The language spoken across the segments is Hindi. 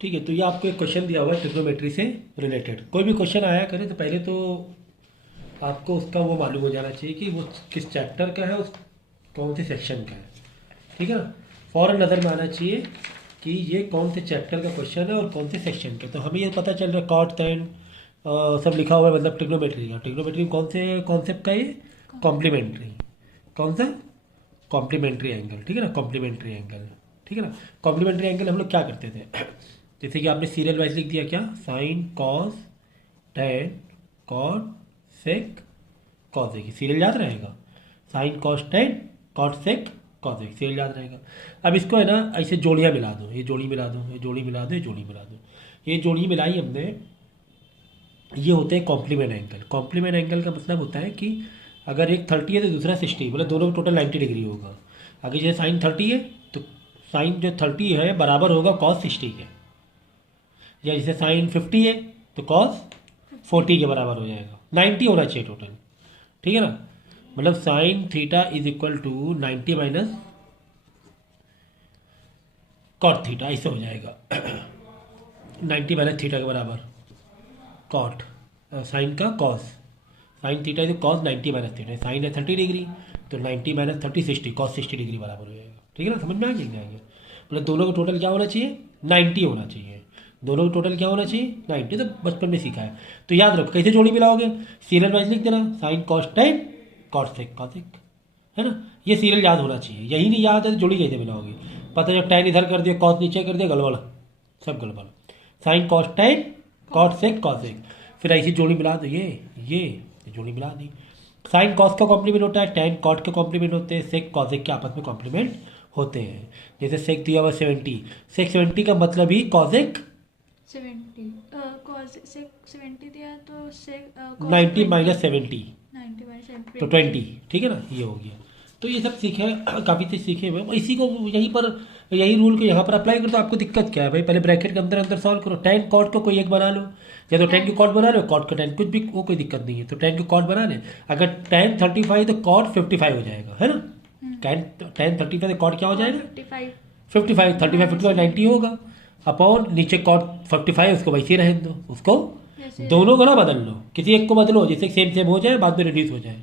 ठीक है, तो ये आपको एक क्वेश्चन दिया हुआ है ट्रिग्नोमेट्री से रिलेटेड। कोई भी क्वेश्चन आया करे तो पहले तो आपको उसका वो मालूम हो जाना चाहिए कि वो किस चैप्टर का है, उस कौन से सेक्शन का है, ठीक है ना। फौरन नज़र में आना चाहिए कि ये कौन से चैप्टर का क्वेश्चन है और कौन से सेक्शन का। तो हमें ये पता चल रहा है कॉट टेन सब लिखा हुआ है, मतलब ट्रिग्नोमेट्री का। ट्रिग्नोमेट्री में कौन से कॉन्सेप्ट का ये, कॉम्प्लीमेंट्री। कौन सा, कॉम्प्लीमेंट्री एंगल, ठीक है ना, कॉम्प्लीमेंट्री एंगल, ठीक है ना। कॉम्प्लीमेंट्री एंगल हम लोग क्या करते थे जैसे कि आपने सीरियल वाइज लिख दिया क्या, sine cos tan cot sec cosec, serial याद रहेगा। Sine cos tan cot sec cosec, serial याद रहेगा। अब इसको है ना ऐसे जोड़ियाँ मिला दो, ये जोड़ी मिला दो, ये जोड़ी मिला दो, ये जोड़ी मिला दो, ये जोड़ी मिलाई हमने, ये होते हैं कॉम्प्लीमेंट एंगल। कॉम्प्लीमेंट एंगल का मतलब होता है कि अगर एक 30 है तो दूसरा 60, मतलब दोनों का टोटल 90 डिग्री होगा। अगर जैसे साइन 30 है तो साइन जो 30 है बराबर होगा कॉस 60 के, या जैसे साइन 50 है तो कॉस 40 के बराबर हो जाएगा। 90 होना चाहिए टोटल, ठीक है ना। मतलब sine theta is equal to 90 minus cot theta, ऐसे हो जाएगा 90 माइनस थीटा के बराबर कॉट साइन का cos, sine theta is cos 90 minus theta, sine है 30 डिग्री तो 90 माइनस 30 60, कॉस 60 डिग्री बराबर हो जाएगा, ठीक है ना। समझ में आ जाएंगे आगे। मतलब दोनों का टोटल क्या होना चाहिए, 90 होना चाहिए। दोनों का टोटल क्या होना चाहिए, 90। तो बचपन में सीखा है, तो याद रखो कैसे जोड़ी मिलाओगे, सीरियल वाइज लिख देना, sine cos tan cot sec cosec, है ना। ये सीरियल याद होना चाहिए, यही नहीं याद है तो जोड़ी कैसे मिलाओगे। पता जब टेन इधर कर दिया कॉस नीचे कर दिया, गड़बड़, सब गड़बड़। Sine cos tan cot sec cosec, फिर ऐसी जोड़ी मिला दो, ये जोड़ी मिला दी। साइन कॉस का कॉम्प्लीमेंट होता है, टेन कॉट के कॉम्प्लीमेंट होते हैं, सेक कॉसेक के आपस में कॉम्प्लीमेंट होते हैं। जैसे सेक दिया हुआ 70, सेक 70 का मतलब ही कॉसेक 70 कॉस सेक 70 दिया तो सेक 90 माइनस 70 90 तो 20, ठीक है ना, ये हो गया। तो ये सब सीखे, काफ़ी चीज़ सीखे हुए। इसी को यहीं पर, यही रूल को यहाँ पर अप्लाई करो तो आपको दिक्कत क्या है भाई, पहले ब्रैकेट के अंदर अंदर सॉल्व करो। टेन कॉट को कोई एक बना लो, या तो टेन की कॉट बना लो, कॉट का टेन, कुछ भी, वो कोई दिक्कत नहीं है। तो टेन की कॉट बना लें, अगर टेन 35 तो कॉट 55 हो जाएगा, है ना। टेन 35 तो कॉट क्या हो जाएगा 55 55, 35 55 90 होगा, अपॉन नीचे कॉट 55, उसको वैसे ही रहने दो, उसको जैसे दोनों को ना बदल लो, किसी एक को बदलो जिससे सेम सेम हो जाए, बाद में रिड्यूस हो जाए।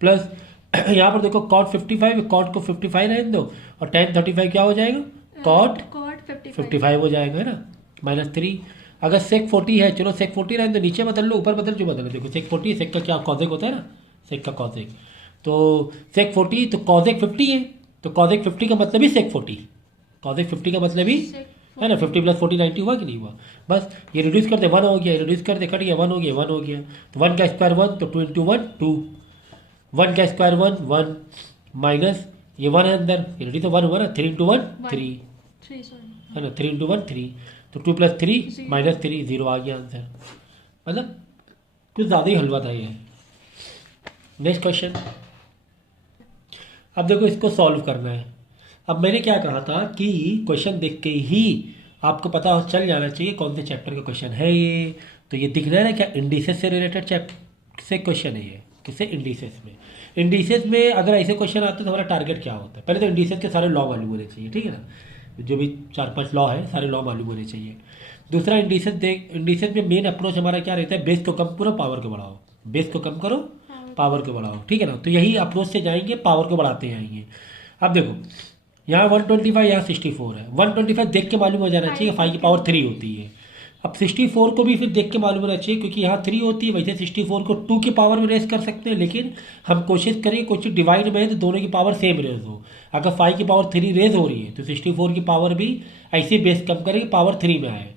प्लस यहाँ पर देखो कॉट 55, कॉट को 55 रहने दो, और टेन 35 क्या हो जाएगा, कॉट कॉट 55 हो जाएगा, है ना, माइनस 3। अगर सेक 40 है, चलो सेक 40 रहने दो, नीचे बदल लो, ऊपर बदल, जो बदलो। देखो सेक 40, सेक का क्या कॉसेक होता है ना, सेक का कॉसेक, तो सेक 40 तो कॉसेक 50 है, तो कॉसेक 50 का मतलब ही सेक 40, कॉसेक 50 का मतलब ही, है ना। 50 प्लस 40 90 हुआ कि नहीं हुआ। बस ये रिड्यूस करते 1 हो गया, रिड्यूस करते कट गया 1 हो गया, 1 हो गया। तो 1 का स्क्वायर 1, तो 2 इंटू 1 2, 1 का स्क्वायर 1 1 माइनस ये 1 है अंदर, ये रिड्यूस तो 1 हुआ ना, 3 इंटू 1 3, 3 सॉरी है ना, 3 इंटू 1 3, तो 2 प्लस 3 माइनस 3 0 आ गया आंसर। मतलब कुछ ज़्यादा ही हलवा था ये। नेक्स्ट क्वेश्चन, अब देखो इसको सॉल्व करना है। अब मैंने क्या कहा था कि क्वेश्चन देख के ही आपको पता चल जाना चाहिए कौन से चैप्टर का क्वेश्चन है ये। तो ये दिख रहा है ना क्या, इंडिसेस से रिलेटेड चैप्टर से क्वेश्चन है ये, किससे, इंडिसेस में। इंडिसेस में अगर ऐसे क्वेश्चन आते हैं तो हमारा टारगेट क्या होता है, पहले तो इंडिसेस के सारे लॉ मालूम होने चाहिए, ठीक है ना, जो भी 4-5 लॉ है सारे लॉ मालूम होने चाहिए। दूसरा इंडिसेस में मेन अप्रोच हमारा क्या रहता है, बेस को कम करो पावर को बढ़ाओ, बेस को कम करो पावर को बढ़ाओ, ठीक है ना। तो यही अप्रोच से जाएंगे, पावर को बढ़ाते जाएंगे। अब देखो यहाँ 125, यहाँ 64 है, 125 देख के मालूम हो जाना चाहिए 5 की पावर 3 होती है। अब 64 को भी फिर देख के मालूम होना चाहिए, क्योंकि यहाँ 3 होती है, वैसे 64 को 2 की पावर में रेस कर सकते हैं, लेकिन हम कोशिश करें कुछ डिवाइड में है तो दोनों की पावर सेम रेज हो। अगर 5 की पावर 3 रेज हो रही है तो 64 की पावर भी ऐसे बेस कम करें पावर 3 में आए,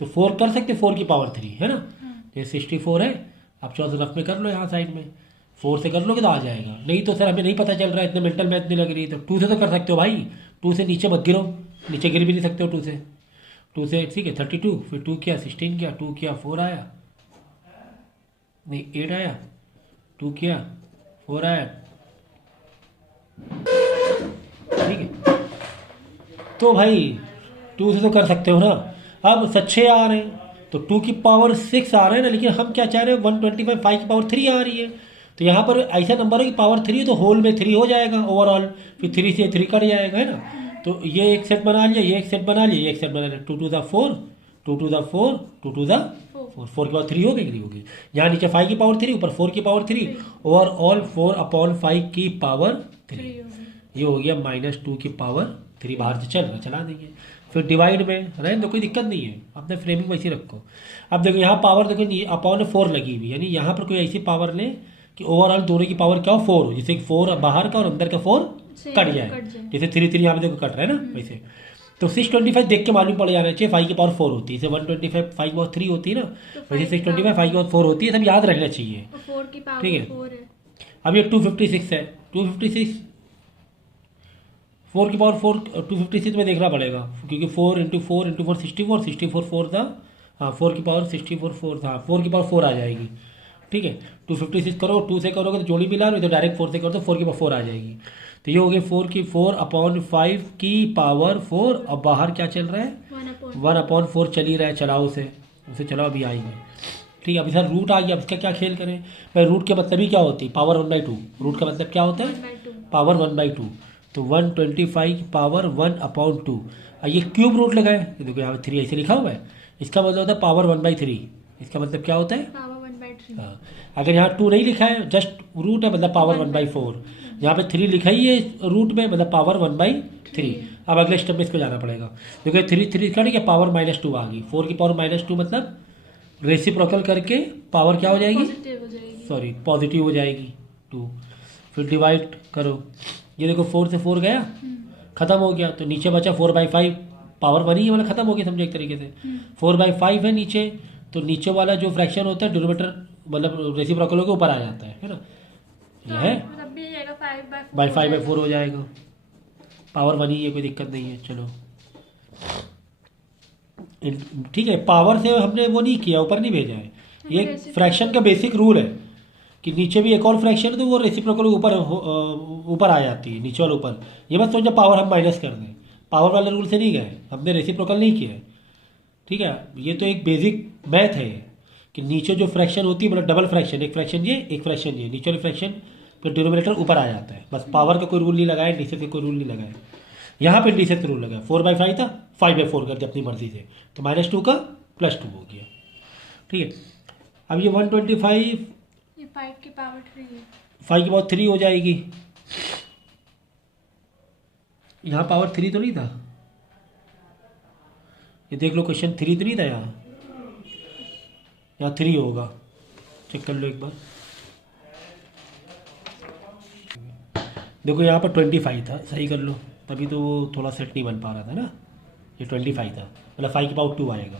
तो 4 कर सकते, 4 की पावर 3, है ना। ये 64 है, आप चौथे रफ में कर लो, यहाँ साइड में 4 से कर लोगे तो आ जाएगा। नहीं तो सर हमें नहीं पता चल रहा है, इतने मेंटल मैथ नहीं लग रही, तो 2 से तो कर सकते हो भाई, 2 से नीचे मत गिरो, नीचे गिर भी नहीं सकते हो 2 से, ठीक है। 32, फिर 2 किया 16 किया, 2 किया 4 आया, नहीं 8 आया, 2 किया 4 आया, ठीक है। तो भाई 2 से तो कर सकते हो ना। अब सच्चे आ रहे हैं तो 2 की पावर 6 आ रहे हैं ना, लेकिन हम क्या चाह रहे हैं 125 5 की पावर 3 आ रही है। तो यहाँ पर ऐसा नंबर है कि पावर 3 है तो होल में 3 हो जाएगा ओवरऑल, फिर 3 से 3 कट जाएगा, है ना। तो ये एक सेट बना लिया, ये एक सेट बना लिया, ये एक सेट बना लिया, 2 2 4 2 टू द 4, 2 टू द 4, 4 की पावर 3 हो गई कि नहीं होगी। यहाँ नीचे 5 की पावर 3, ऊपर 4 की पावर 3, ओवरऑल 4/5 की पावर 3। ये हो गया -2 की पावर 3। बाहर से चल रहा, चला देंगे। फिर डिवाइड में रहने दो, कोई दिक्कत नहीं है, अपने फ्रेमिंग वैसे रखो। अब देखो यहाँ पावर देखो अपॉन 4 लगी हुई, यानी यहाँ पर कोई ऐसी पावर ले कि ओवरऑल दोनों की पावर क्या हो 4 हो, जैसे 4 बाहर का और अंदर का 4 कट जाए, जैसे 3 3 यहाँ पे देखो कट रहा है ना वैसे। तो 625 देख के मालूम पड़ जाना चाहिए 5 की पावर 4 होती है, जैसे 125 5 की पावर 3 होती है ना, वैसे 625 5 की पावर 4 होती है, सब याद रखना चाहिए। ठीक है, अब ये 256 है, 256 4 की पावर 4 256 में देखना पड़ेगा, क्योंकि 4 इंटू 4 इंटू 4 64 64 4 था, हाँ 4 की पावर 64 4 था, 4 की पावर 4 आ जाएगी। ठीक है, 256 करो, 2 से करोगे तो जोड़ी मिला, नहीं तो डायरेक्ट 4 से करो तो 4 की पावर 4 आ जाएगी। तो ये हो गया 4/5 की पावर 4। अब बाहर क्या चल रहा है 1/4 चल ही रहा है, चलाओ उसे चलाओ, अभी आएंगे। ठीक है, अभी सर रूट आ गया, अब इसका क्या खेल करें भाई। रूट के मतलब ही क्या होती है, पावर 1/2। रूट का मतलब क्या होता है, पावर 1/2। तो 125 की पावर 1/2। ये क्यूब रूट लगाए, देखो यहाँ 3 ऐसे लिखा हुआ है, इसका मतलब होता है पावर 1/3। इसका मतलब क्या होता है, हाँ। अगर यहाँ 2 नहीं लिखा है, जस्ट रूट है, मतलब पावर 1/4। यहाँ पे 3 लिखा ही है रूट में, मतलब पावर 1/3। अब अगले स्टेप में इसको जाना पड़ेगा, देखो 3 3 का नहीं, पावर -2 आ गई, 4 की पावर -2 मतलब रेसिप्रोकल करके पावर क्या हो जाएगी, सॉरी पॉजिटिव हो जाएगी 2। फिर डिवाइड करो, ये देखो 4 से 4 गया, खत्म हो गया, तो नीचे बचा 4/5, पावर 1 ही है, मतलब खत्म हो गया, समझो एक तरीके से। 4/5 है नीचे, तो नीचे वाला जो फ्रैक्शन होता है डिनोमिनेटर मतलब रेसिप्रोकल के ऊपर आ जाता है ना, ये है 5/4 हो जाएगा, पावर 1 ही है, कोई दिक्कत नहीं है। चलो ठीक है, पावर से हमने वो नहीं किया, ऊपर नहीं भेजा है, ये फ्रैक्शन का बेसिक रूल है कि नीचे भी एक और फ्रैक्शन है तो वो रेसिप्रोकल ऊपर आ जाती है, नीचे वाला ऊपर। ये मत सोचो पावर हम माइनस कर दें, पावर वाले रूल से नहीं गए, हमने रेसिप्रोकल नहीं किया है। ठीक है, ये तो एक बेसिक मैथ है कि नीचे जो फ्रैक्शन होती है, मतलब डबल फ्रैक्शन, एक फ्रैक्शन ये एक फ्रैक्शन ये, नीचे वाले फ्रैक्शन फिर डिनोमिनेटर ऊपर आ जाता है, बस पावर का कोई रूल नहीं लगाया, इंडिसेस का कोई रूल नहीं लगाया। यहाँ पे इंडिसेस का रूल लगाया, 4/5 था 5/4 कर दिया अपनी मर्जी से, तो -2 का +2 हो गया। ठीक है, अब ये 125 5 की पावर 3 है, 5 की पावर 3 हो जाएगी। यहाँ पावर 3 तो नहीं था, ये देख लो क्वेश्चन 3 तो नहीं था यहाँ 3 होगा, चेक कर लो एक बार। देखो यहाँ पर 25 था, सही कर लो, तभी तो वो थोड़ा सेट नहीं बन पा रहा था ना, ये 25 था, मतलब 5 की पावर 2 आएगा।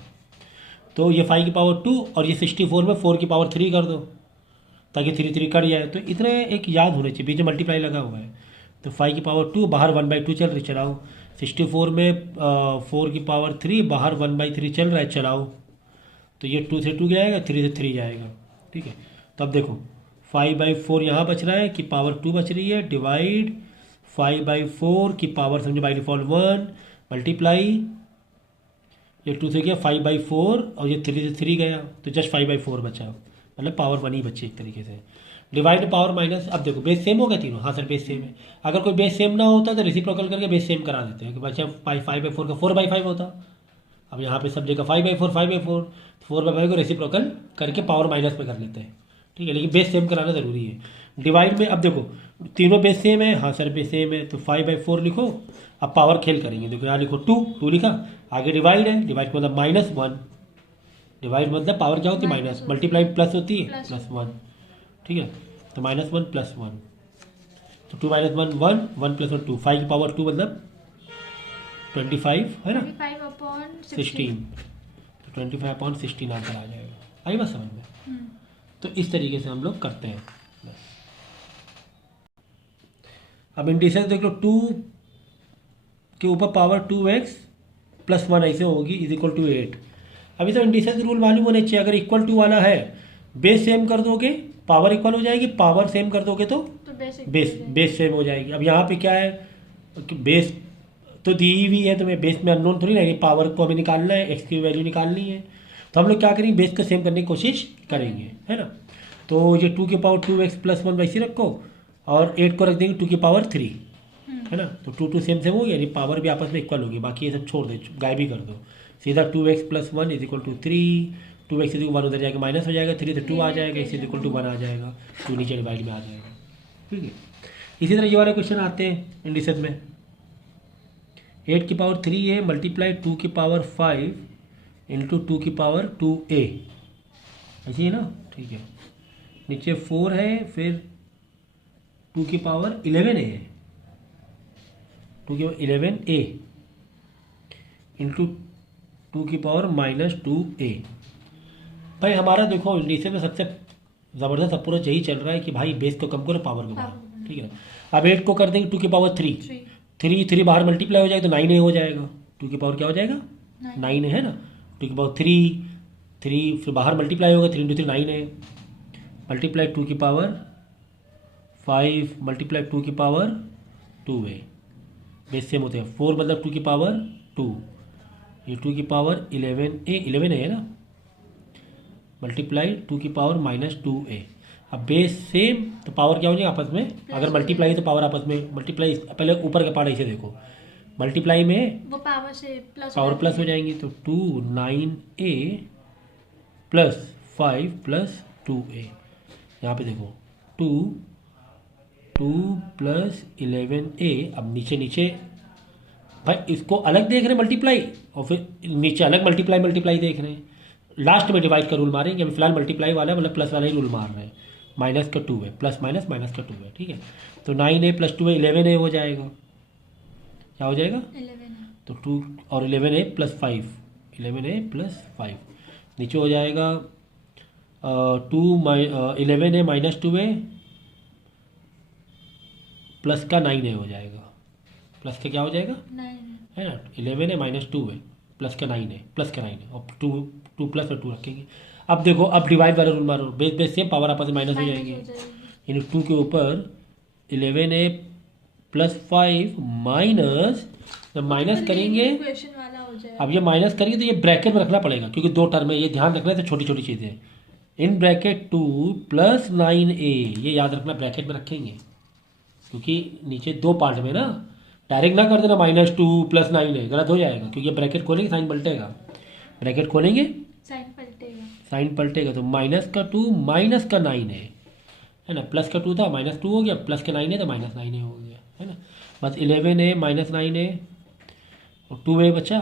तो ये 5 की पावर 2 और ये 64 में 4 की पावर 3 कर दो, ताकि 3 3 कट जाए। तो इतने एक याद होने चाहिए, बीच में मल्टीप्लाई लगा हुआ है, तो 5 की पावर 2 बाहर 1/2 चल रही, चलाओ। 64 में 4 की पावर 3 बाहर 1/3 चल रहा है, चलाओ। तो ये 2 से 2 जाएगा, 3 से 3 जाएगा। ठीक है, तब देखो 5/4 यहाँ बच रहा है कि पावर 2 बच रही है, डिवाइड 5/4 की पावर समझो बाई डिफॉल्ट 1 मल्टीप्लाई, ये 2 से गया 5/4 और ये 3 से 3 गया, तो जस्ट 5/4 बचा, मतलब पावर 1 ही बची एक तरीके से। डिवाइड पावर माइनस, अब देखो बेस सेम होगा तीनों, हाँ सर बेस सेम है। अगर कोई बेस सेम ना होता तो रेसिप्रोकल करके बेस सेम करा देते हैं कि बच्चा 5/4 का 4/5 होता। अब यहाँ पे सब जगह 5/4 5/4, 4/5 को रेसिप्रोकल करके पावर माइनस में कर लेते हैं। ठीक है, लेकिन बेस सेम कराना ज़रूरी है। डिवाइड में अब देखो तीनों बेस सेम है, हाँ सर बेस सेम है, तो 5/4 लिखो। अब पावर खेल करेंगे, देखो यहाँ लिखो 2 लिखा, आगे डिवाइड है, डिवाइड मतलब -1, डिवाइड मतलब पावर क्या होती है माइनस, मल्टीप्लाई प्लस होती है +1। ठीक है, तो -1 +1, तो 2 - 1 1 1 + 1 2, 5 की पावर 2 मतलब 25 है ना, 16, तो 25/16 आंसर आ जाएगा। आई बात समझ में। तो इस तरीके से हम लोग करते हैं। अब इंडिसेस देख लो, 2 के ऊपर पावर 2x + 1 ऐसे होगी = 8। अभी तो इंडिसेस रूल मालूम होने चाहिए, अगर =2 वाला है बेस सेम कर दोगे पावर इक्वल हो जाएगी, पावर सेम कर दोगे तो बेस सेम हो जाएगी। अब यहाँ पे क्या है कि बेस तो दी हुई है, तो मैं बेस में अननोन थोड़ी ना, पावर को हमें निकालना है, एक्स की वैल्यू निकालनी है, तो हम लोग क्या करेंगे बेस को सेम करने की कोशिश करेंगे, है ना। तो ये 2 की पावर 2x + 1 वैसे रखो, और 8 को रख देंगे 2 की पावर 3, है ना। तो 2 सेम हो गया, यानी पावर भी आपस में इक्वल होगी, बाकी ये सब छोड़ दे, गायब ही कर दो। सीधा 2x+1 is equal to 3, 2x is equal 1 उधर जाएगा माइनस हो जाएगा, 3 तो 2 आ जाएगा, x इज इक्वल टू 1 आ जाएगा, 2 नीचे डिवाइड में आ जाएगा। ठीक है, इसी तरह ये वाले क्वेश्चन आते हैं इंडिसेस में। 8 की पावर 3a मल्टीप्लाई 2 की पावर 5 इंटू 2 की पावर 2a, ऐसे ही ना। ठीक है, नीचे 4 है, फिर 2 की पावर 11a है, 2 की पावर 11a इंटू 2 की पावर -2a। भाई हमारा देखो इंडिसेस में सबसे ज़बरदस्त अप्रोच यही चल रहा है कि भाई बेस को कम करो, पावर को बढ़ाओ। ठीक है ना। अब 8 को कर देंगे 2 की पावर 3, 3 बाहर मल्टीप्लाई हो जाएगा तो 9a हो जाएगा। 2 की पावर क्या हो जाएगा, 9 है ना। 2 की पावर 3 फिर बाहर मल्टीप्लाई होगा, 3 × 3 9a मल्टीप्लाई 2 की पावर 5 मल्टीप्लाई 2 की पावर 2a, बेस सेम होते हैं। 4 मतलब 2 की पावर 2, ये 2 की पावर 11a है ना, मल्टीप्लाई 2 की पावर -2a। अब बेस सेम तो पावर क्या हो जाएगा आपस में, अगर मल्टीप्लाई है तो पावर आपस में मल्टीप्लाई, पहले ऊपर का पार्ट ऐसे देखो, मल्टीप्लाई में वो पावर से पावर प्लस हो जाएंगी, तो 2 9a प्लस 5 प्लस 2a। यहाँ पे देखो 2 प्लस 11a। अब नीचे भाई इसको अलग देख रहे हैं मल्टीप्लाई, और फिर नीचे अलग मल्टीप्लाई देख रहे हैं। लास्ट में डिवाइड का रूल मारेंगे, अभी फिलहाल मल्टीप्लाई वाला है, मतलब प्लस वाला ही रूल मार रहे हैं। माइनस का 2 है, प्लस माइनस का 2 है। ठीक है, तो 9a + 2a 11a हो जाएगा। क्या हो जाएगा, 11 तो 2 और 11a + 5, 11a + 5 नीचे हो जाएगा 11a - 2a प्लस का 9a हो जाएगा। प्लस का क्या हो जाएगा, 9 है ना। 11a - 2a प्लस का 9a, प्लस का 9a, और 2 प्लस और 2 रखेंगे। अब देखो, अब डिवाइड वाला रूल मारो, बेस सेम, पावर आपस में माइनस हो जाएंगे, यानी 2 के ऊपर 11a + 5 माइनस, जब माइनस करेंगे, क्वेश्चन वाला हो जाएगा। अब ये माइनस करेंगे तो ये ब्रैकेट में रखना पड़ेगा, क्योंकि 2 टर्म है, ये ध्यान रखना है। तो छोटी छोटी चीज़ें, इन ब्रैकेट 2 + 9a, ये याद रखना, ब्रैकेट में रखेंगे, क्योंकि नीचे 2 पार्ट में ना, डायरेक्ट ना कर देना -2 + 9a, गलत हो जाएगा, क्योंकि ब्रैकेट खोलेंगे साइन पलटेगा, ब्रैकेट खोलेंगे साइन पलटेगा। तो -2 - का 9a, है ना, प्लस का 2 था -2 हो गया, प्लस का 9a था -9a हो गया, है ना। बस 11a - 9a और 2a बचा,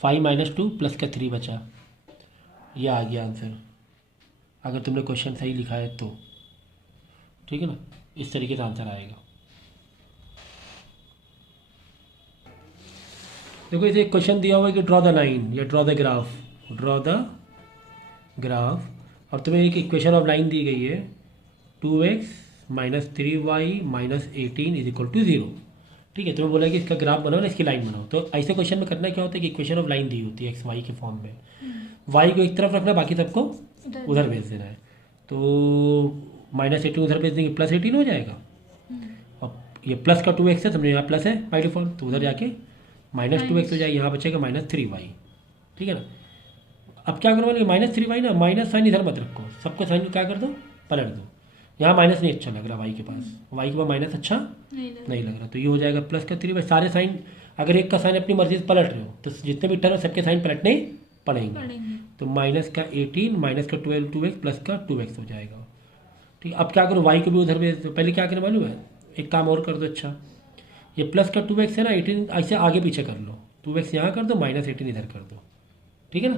5 - 2 प्लस का 3 बचा। ये आ गया आंसर, अगर तुमने क्वेश्चन सही लिखा है तो। ठीक है ना, इस तरीके से आंसर आएगा। देखो इसे क्वेश्चन दिया हुआ है कि ड्रॉ द लाइन या ड्रॉ द ग्राफ। अब तुम्हें एक इक्वेशन ऑफ लाइन दी गई है, 2x - 3y - 18 = 0। ठीक है, तुम्हें बोला कि इसका ग्राफ बनाओ ना, इसकी लाइन बनाओ। तो ऐसे क्वेश्चन में करना क्या होता है कि इक्वेशन ऑफ लाइन दी होती है x y के फॉर्म में, y को एक तरफ रखना, बाकी सबको उधर भेज देना है। तो -18 उधर भेज देंगे, +18 हो जाएगा। अब ये प्लस का 2x है, समझो यहाँ प्लस है बाई डिफॉल्ट, तो उधर जाके -2x हो जाएगा, यहाँ बचेगा -3y। ठीक है ना। अब क्या करो, -3y ना, माइनस साइन इधर मत रखो, सबको साइन क्या कर दो, पलट दो। यहाँ माइनस नहीं अच्छा लग रहा वाई के पास, वाई के पास माइनस अच्छा नहीं लग रहा, तो ये हो जाएगा +3। सारे साइन, अगर एक का साइन अपनी मर्जी से पलट रहे हो तो जितने भी टर्म है सबके साइन पलटने पड़ेंगे। तो -18 - 12 2x प्लस का 2x हो जाएगा। ठीक, अब क्या करो, वाई को भी उधर भेज दो। पहले क्या करें मालूम है, एक काम और कर दो। अच्छा, ये प्लस का 2x है ना, 18 ऐसे आगे पीछे कर लो, 2x यहाँ कर दो, -18 इधर कर दो। ठीक है ना,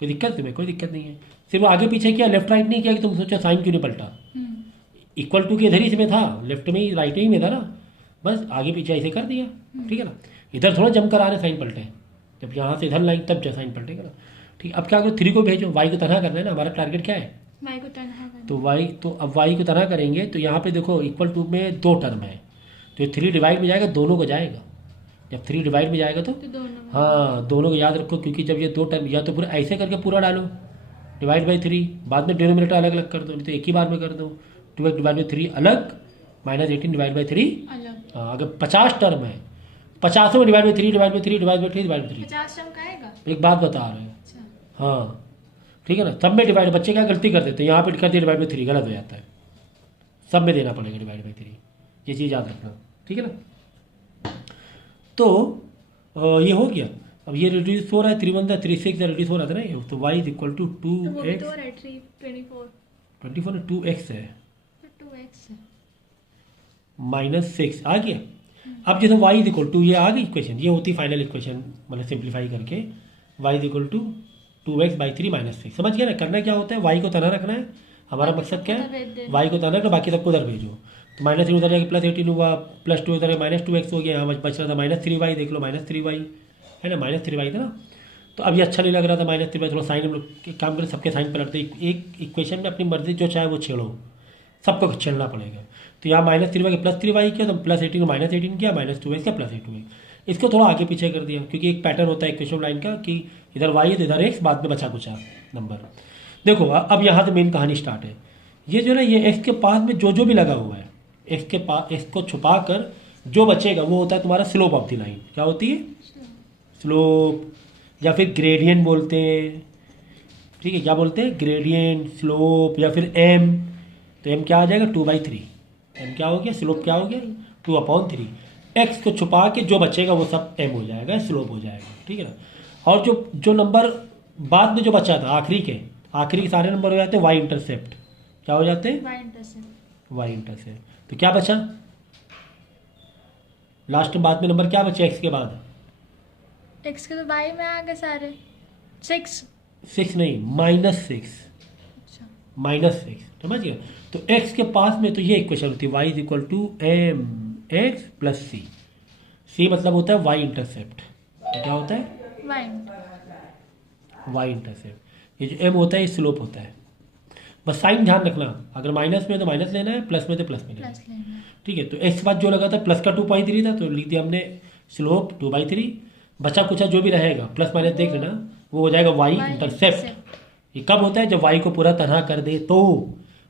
कोई दिक्कत, तुम्हें कोई दिक्कत नहीं है। सिर्फ आगे पीछे किया, लेफ्ट राइट नहीं किया कि तुम सोचो साइन क्यों नहीं पलटा, इक्वल टू के इधर ही में था, लेफ्ट में ही राइट ही में था ना, बस आगे पीछे ऐसे कर दिया। ठीक है ना, इधर थोड़ा जम कर आ रहे साइन पलटे, जब यहाँ से इधर लाइन तब जो साइन पलटेगा ना। ठीक, अब क्या करो, 3 को भेजो, वाई को तनहा करना है ना, हमारा टारगेट क्या है, वाई को तनहा करना। तो वाई, तो अब वाई को तनहा करेंगे तो यहाँ पे देखो =2 में 2 टर्म है, तो ये 3 डिवाइड में जाएगा, दोनों को जाएगा। जब 3 डिवाइड में जाएगा तो दोनों, हाँ दोनों को याद रखो, क्योंकि जब ये 2 टर्म, या तो पूरा ऐसे करके पूरा डालो /3, बाद में डिनोमिनेटर अलग अलग कर दो, नहीं तो एक ही बार में कर दो, 2x/3 अलग, -18 /3 अलग। हाँ, अगर 50 टर्म है, 50 में /3 /3 50 टर्म का आएगा। एक बात बता रहे हैं। अच्छा, हाँ ठीक है ना, सब में डिवाइड, बच्चे क्या गलती करते थे, यहाँ पे कर दिया /3, गलत हो जाता है, सब में देना पड़ेगा /3, ये चीज़ याद रखना। ठीक है ना, तो ये हो गया। अब ये रिड्यूस हो रहा है, 3 1 3 6 रिड्यूस हो रहा था ना ये, तो y is equal to two तो वो भी एक्स तो है 3 24 24 टू एक्स है तो 2x है। माइनस 6 आ गया। अब जैसे y इज इक्वल टू, ये आ गई इक्वेशन, ये होती फाइनल इक्वेशन, मतलब सिंप्लीफाई करके y is equal to 2x/3 minus 6। समझ गया ना, करना क्या होता है, y को तना रखना है, हमारा बाकी मकसद सबको क्या उधर भेज है, देना। y को तना रखना, बाकी सबको उधर भेजो। तो माइनस 3 उधर जाएगा, प्लस 18 हुआ, प्लस 2 उधर माइनस 2x हो गया, यहाँ बच रहा था -3y, देख लो -3y है ना, -3y था ना। तो अब ये अच्छा नहीं लग रहा था -3y, थोड़ा साइन हम लोग एक काम करें, सबके साइन पलटते, एक इक्वेशन में अपनी मर्जी जो चाहे वो छेड़ो, सबको छेड़ना पड़ेगा। तो यहाँ -3y का +3y किया, तो +18 को -18 किया, -2x का +2x, इसको थोड़ा आगे पीछे कर दिया, क्योंकि एक पैटर्न होता है इक्वेशन लाइन का कि इधर y तो इधर x, बाद में बचा कुचा नंबर। देखो अब यहाँ से मेन कहानी स्टार्ट है। ये जो ना, ये x के पास में जो जो भी लगा हुआ है, x के पास, x को छुपा कर जो बचेगा वो होता है तुम्हारा स्लोप ऑफ द लाइन। क्या होती है? स्लोप, या फिर ग्रेडियंट बोलते हैं। ठीक है, क्या बोलते हैं? ग्रेडियंट, स्लोप, या फिर m। तो m क्या आ जाएगा? 2/3। m क्या हो गया? स्लोप क्या हो गया? 2/3। x को छुपा के जो बचेगा वो सब m हो जाएगा, स्लोप हो जाएगा। ठीक है ना। और जो जो नंबर बाद में जो बचा था, आखिरी के सारे नंबर हो जाते हैं y इंटरसेप्ट। क्या हो जाते हैं? y intercept. y intercept. तो क्या बचा लास्ट में, बाद में नंबर क्या बचे x के बाद? x के तो y में आ गए सारे 6। 6 नहीं, -6। अच्छा -6 समझ गया। तो x के पास में तो ये इक्वेशन होती है, y is equal to m x plus c. C मतलब होता है y इंटरसेप्ट। तो क्या होता है? y y intercept. ये जो m होता है ये स्लोप होता है। बस साइन ध्यान रखना, अगर माइनस में तो माइनस लेना है, प्लस में तो प्लस में लेना है। प्लस लेना। ठीक है। तो x के बाद जो लगा था प्लस का 2/3 था, तो लिख दिया हमने स्लोप 2/3। बचा कुचा जो भी रहेगा प्लस माइनस देख लेना, वो हो जाएगा y इंटरसेप्ट। ये कब होता है? जब y को पूरा तनहा कर दे तो,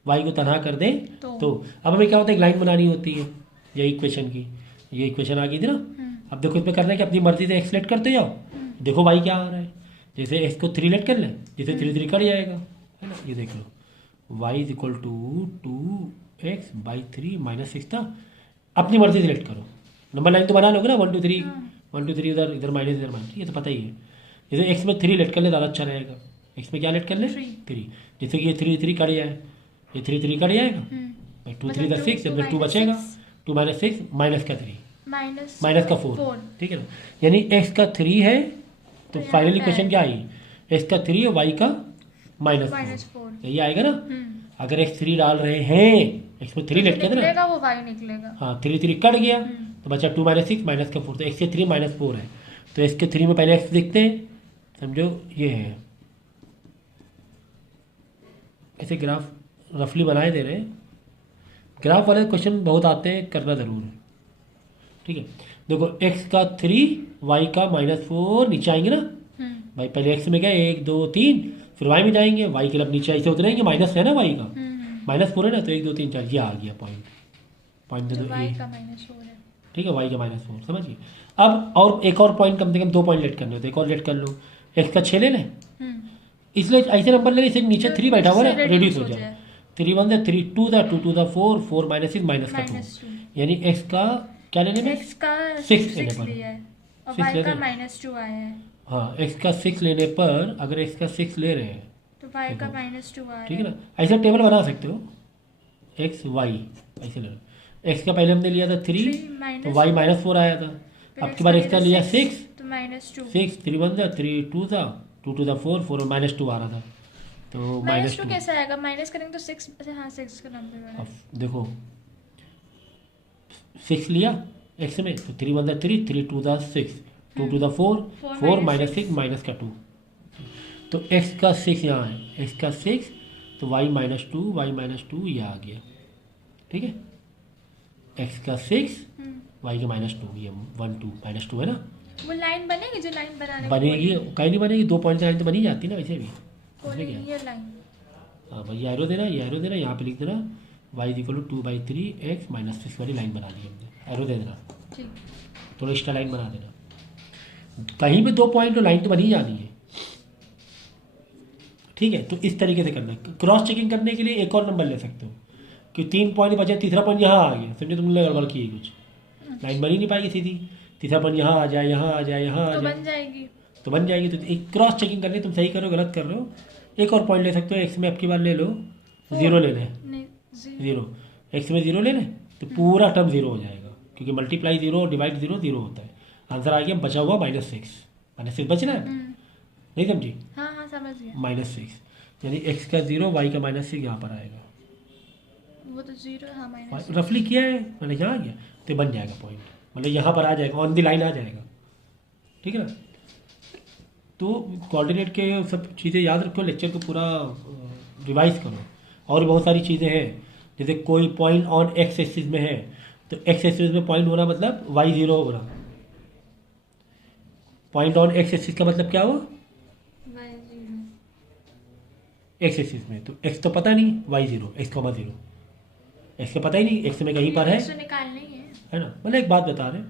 y को तनहा कर दे तो। अब हमें क्या होता है, एक लाइन बनानी होती है ये इक्वेशन की। ये इक्वेशन आ गई थी ना। अब देखो इसमें करना है कि अपनी मर्जी से एक्स लेट करते जाओ। देखो y क्या आ रहा है, जैसे x को 3 लेट कर ले, जैसे 3 3 कट जाएगा, है ना। ये देख लो, y is equal to 2x/3 -6 था। अपनी मर्जी से लेट करो, नंबर लाइन तो बना लोगे ना, 1 2 3 1 2 3, उधर इधर माइनस इधर माइनस, ये तो पता ही है। जैसे x में 3 लेट कर ले ज़्यादा अच्छा रहेगा। x में क्या लेट कर ले? 3। जैसे कि ये 3 3 कट जाए, ये 3 3 कट जाएगा, 2 3 + 6, जब 2 बचेगा, 2 - 6 माइनस का 3 माइनस का 4। ठीक है ना। यानी x का 3 है, तो फाइनल इक्वेशन क्या आई? x का 3 है, y का -4। यही आएगा ना। अगर x 3 डाल रहे हैं, x में 3 लेट कर देना, निकलेगा वो y निकलेगा। हाँ 3 3 कट गया, तो बचा 2 - 6 माइनस का 4। तो x के 3 -4 है, तो x के 3 में पहले x लिखते हैं, समझो ये है। ऐसे ग्राफ रफली बनाए दे रहे हैं, ग्राफ वाले क्वेश्चन बहुत आते हैं, करना ज़रूर है। ठीक है। देखो x का 3, y का -4, नीचे आएंगे ना भाई, पहले x में गए 1 2 3, फिर y में जाएंगे, y के लिए नीचे ऐसे उतरेंगे, माइनस है ना y का, -4 है ना, तो 1 2 3 4, ये आ गया पॉइंट दे दो y ए। का -4 है। ठीक है, y का -4 समझिए। अब और एक और पॉइंट, कम से कम 2 पॉइंट लेट करने होते, एक और लेट कर लो। x का 6 ले लें, इसलिए ऐसे नंबर ले, इसे नीचे 3 बैठा हुआ है, रिड्यूस हो जाए। 3 1 3 2 था, 2 2 था 4, 4 -6 माइनस का 2, यानी x का क्या लेने में? x का 6 लेने 6 पर, लिया है और 6 y ले का रहे हैं। -2 आया है, हाँ, x का 6 लेने पर, अगर x का 6 ले रहे हैं, तो y का -2 आ रहा है। ठीक है ना, ऐसा टेबल बना सकते हो, x y ऐसे ले लो। x का पहले हमने लिया था 3, तो y -4 आया था। अब की बार x का लिया 6, तो -2 6 3 1 था, 3 2 था, 2 2 था 4, 4 -2 आ रहा था, तो -2 -2। कैसे आएगा? माइनस करेंगे तो 6, अच्छा हाँ 6 का नंबर बना। अब देखो 6 लिया x में, तो 3 1 था 3, 3 2 था 6, 2 2 था 4, 4 -6 माइनस का 2, तो x का 6 यहाँ है, x का 6, तो y -2, y -2 ये आ गया। ठीक है, x का 6, y का -2, ये 1 2 -2 है ना। वो लाइन बनेगी जो लाइन बनाने की बनेगी, कहीं नहीं बनेगी, 2 पॉइंट लाइन तो बनी जाती है ना वैसे भी। बोली, ये लाइन। हाँ भाई, एरो देना, ये एरो देना, यहाँ पे लिख देना y is equal to 2/3 x -6 वाली लाइन बना दी हमने, एरो दे देना, ठीक। थोड़ा एक्स्ट्रा लाइन बना देना। कहीं भी 2 पॉइंट तो लाइन तो बनी जानी है। ठीक है, तो इस तरीके से करना है। क्रॉस चेकिंग करने के लिए एक और नंबर ले सकते हो कि 3 पॉइंट बचे, तीसरा पॉइंट यहाँ आ गया, समझे तुमने गड़बड़ की कुछ, लाइन बनी नहीं पाएगी सीधी, तीसरा पॉइंट यहाँ आ जाए, यहाँ आ जाए, यहाँ आ तो जाए, बन जाएगी। तो बन जाएगी। तो एक क्रॉस चेकिंग करनी, तुम सही कर रहे हो गलत कर रहे हो। एक और पॉइंट ले सकते हो, एक्स में आपकी बार ले लो, ज़ीरो ले लें, नहीं ज़ीरो, एक्स में ज़ीरो ले लें तो पूरा टर्म ज़ीरो हो जाएगा, क्योंकि मल्टीप्लाई ज़ीरो और डिवाइड ज़ीरो होता है। आंसर आ गया बचा हुआ -6 बच रहा है, नहीं समझी? हाँ हाँ समझ गया। -6 यानी एक्स का 0, वाई का -6 यहाँ पर आएगा। वो तो 0 हाँ माइनस। रफली किया है, मैंने यहाँ आ गया तो बन जाएगा पॉइंट, मतलब यहाँ पर आ जाएगा, ऑन दी लाइन आ जाएगा, ठीक है ना। तो कोऑर्डिनेट के सब चीज़ें याद रखो, लेक्चर को पूरा रिवाइज करो। और बहुत सारी चीज़ें हैं, जैसे कोई पॉइंट ऑन एक्स एक्सिस में है तो एक्स एक्सिस में पॉइंट होना मतलब वाई 0 होना। पॉइंट ऑन एक्स एक्सिस का मतलब क्या हुआ? y 0। एक्स एक्सिस में तो एक्स तो पता नहीं, वाई 0, एक्स कॉमा 0, एक्स का पता ही नहीं, एक्स में कहीं पर है निकालना ही है ना। मतलब एक बात बता रहे,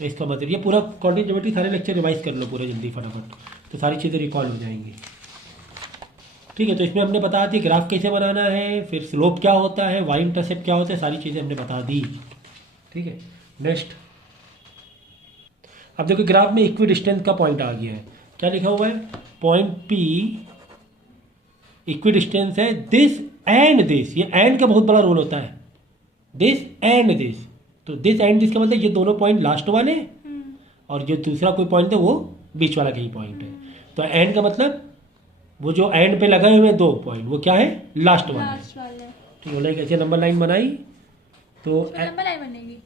तो इसका मतलब ये पूरा कोऑर्डिनेट ज्योमेट्री सारे लेक्चर रिवाइज कर लो पूरे जल्दी फटाफट, तो सारी चीज़ें रिकॉल हो जाएंगी, ठीक है। तो इसमें हमने बता दी ग्राफ कैसे बनाना है, फिर स्लोप क्या होता है, वाई इंटरसेप्ट क्या होता है, सारी चीज़ें हमने बता दी, ठीक है। नेक्स्ट, अब देखो ग्राफ में इक्वी डिस्टेंस का पॉइंट आ गया है, क्या लिखा हुआ है? पॉइंट पी इक्वी डिस्टेंस है दिस एंड दिस। ये एंड का बहुत बड़ा रोल होता है, दिस एंड दिस। तो दिस एंड दिस का मतलब ये दोनों पॉइंट लास्ट वाले और जो दूसरा कोई पॉइंट है वो बीच वाला कहीं पॉइंट है। तो एंड का मतलब वो जो एंड पे लगाए हुए दो पॉइंट वो क्या है? लास्ट वाले, ठीक है। लाइक ऐसे नंबर लाइन बनाई तो नंबर लाइन बनेगी,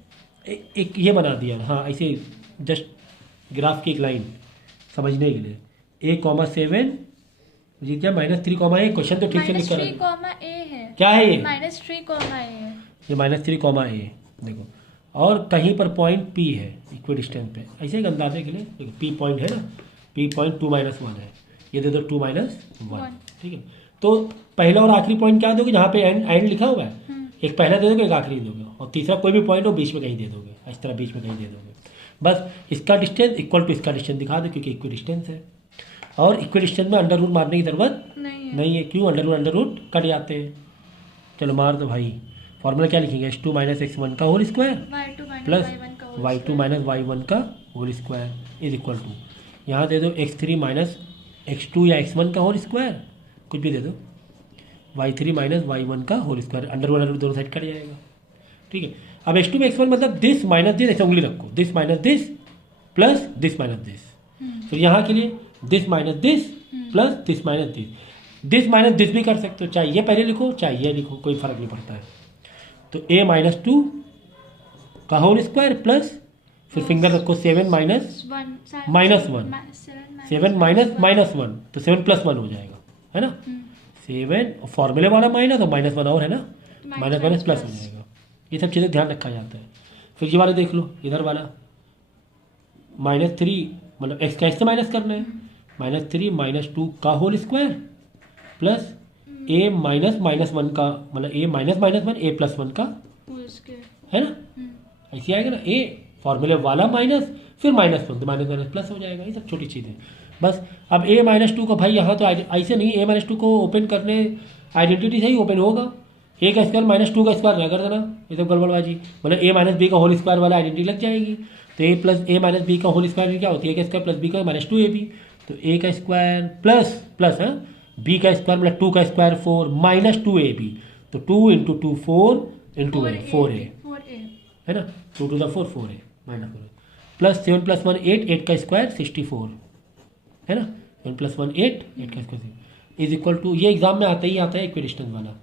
एक ये बना दिया, हाँ ऐसे जस्ट ग्राफ की एक लाइन समझने के लिए, A,7 जी क्या -3, A। क्वेश्चन तो ठीक से लिख कर -3, A है, क्या है ये? -3, A है ये -3, A देखो, और कहीं पर पॉइंट P है इक्वी डिस्टेंस पे, ऐसे एक अंदाजे के लिए देखो P पॉइंट है ना, P पॉइंट 2 - 1 है, ये दे दो 2 - 1, ठीक है। तो पहला और आखिरी पॉइंट क्या दोगे? जहाँ पे एंड लिखा हुआ है, एक पहला दे दोगे, एक आखिरी दोगे, और तीसरा कोई भी पॉइंट हो बीच में कहीं दे दोगे, इस तरह बीच में कहीं दे दोगे। बस इसका डिस्टेंस इक्वल टू इसका डिस्टेंस दिखा दो, क्योंकि इक्वी डिस्टेंस है। और इक्वी डिस्टेंस में अंडर रूट मारने की जरूरत नहीं है, क्यों? अंडर रूट कट जाते हैं। चलो मार दो भाई, फॉर्मूला क्या लिखेंगे? x2 - x1 का whole square plus y2 - y1 का whole square is equal to, यहाँ दे दो x3 - x2 या x1 का होल स्क्वायर, कुछ भी दे दो, y3 - y1 का होल स्क्वायर, अंडर रूट दोनों साइड कट जाएगा, ठीक है। अब x2 में x1 मतलब दिस माइनस दिस, ऐसे उंगली रखो, this minus this plus this minus this. फिर यहाँ के लिए this minus this plus this minus this, this minus this भी कर सकते हो, चाहे ये पहले लिखो चाहे ये लिखो, कोई फर्क नहीं पड़ता है। तो A-2 का होल स्क्वायर प्लस, फिर फिंगर रखो 7 - -1, 7 - -1 तो 7 + 1 हो जाएगा, है ना। 7 फॉर्मूले वाला माइनस और -1 और है ना, माइनस प्लस हो जाएगा। ये सब चीज़ें ध्यान रखा जाता है। फिर ये वाला देख लो, इधर वाला -3 मतलब एक्स का एक्स से माइनस करना है, -3 - 2 का होल स्क्वायर प्लस A - -1 का मतलब A - -1 A + 1 का, है ना, ऐसे आएगा ना। A फॉर्मूले वाला माइनस फिर -1 तो माइनस प्लस हो जाएगा। ये सब छोटी चीज़ें बस। अब A - 2 को भाई यहाँ तो ऐसे नहीं, A - 2 को ओपन करने आइडेंटिटी से ही ओपन होगा, A का स्क्वायर -2 का स्क्वायर ना कर देना, ये सब गड़बड़बाजी। मतलब A - B का होल स्क्वायर वाला आइडेंटिटी लग जाएगी, तो A - B का होल स्क्वायर क्या होती है? A का स्क्वायर प्लस B का -2AB, तो A का स्क्वायर प्लस है B का स्क्वायर मतलब 2 का स्क्वायर 4 -2AB, तो 2 × 2 4 × A 4A है ना, 2 to the 4 4A -4 प्लस 7 + 1 8, 8 का स्क्वायर 64 है ना, 7 + 1 8, 8 का स्क्वायर इज इक्वल टू, ये एग्जाम में आता है इक्वी डिस्टेंस वाला,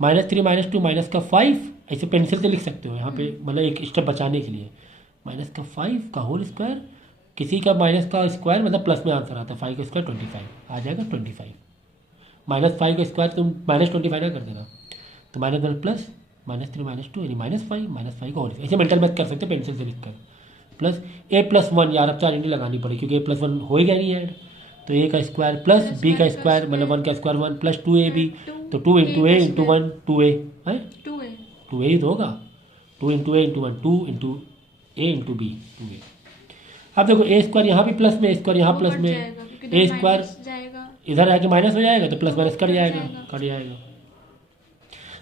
-3 - 2 -5, ऐसे पेंसिल से लिख सकते हो यहाँ पे, मतलब एक स्टेप बचाने के लिए, -5 का होल स्क्वायर, किसी का माइनस का स्क्वायर मतलब प्लस में आंसर आता है, 5 का स्क्वायर 25 आ जाएगा, 25 -5 का स्क्वायर तुम -25 ना कर देना, तो -1 प्लस -3 - 2 यानी -5 का होल, ऐसे मेंटल मैथ कर सकते हैं पेंसिल से लिखकर, प्लस A + 1, यार अब 4 इंटी लगानी पड़ेगी क्योंकि A + 1 हो ही गया नहीं ऐड, तो A का स्क्वायर प्लस B का स्क्वायर मतलब 1 का स्क्वायर 1 प्लस 2AB, तो 2 × A × 1 2A है, 2A ही तो होगा, 2 × A × 1 2 × A × B 2A। अब देखो A स्क्वायर यहाँ भी प्लस में, A स्क्वायर यहाँ प्लस में, A स्क्वायर इधर आके माइनस हो जाएगा, तो प्लस माइनस कट जाएगा।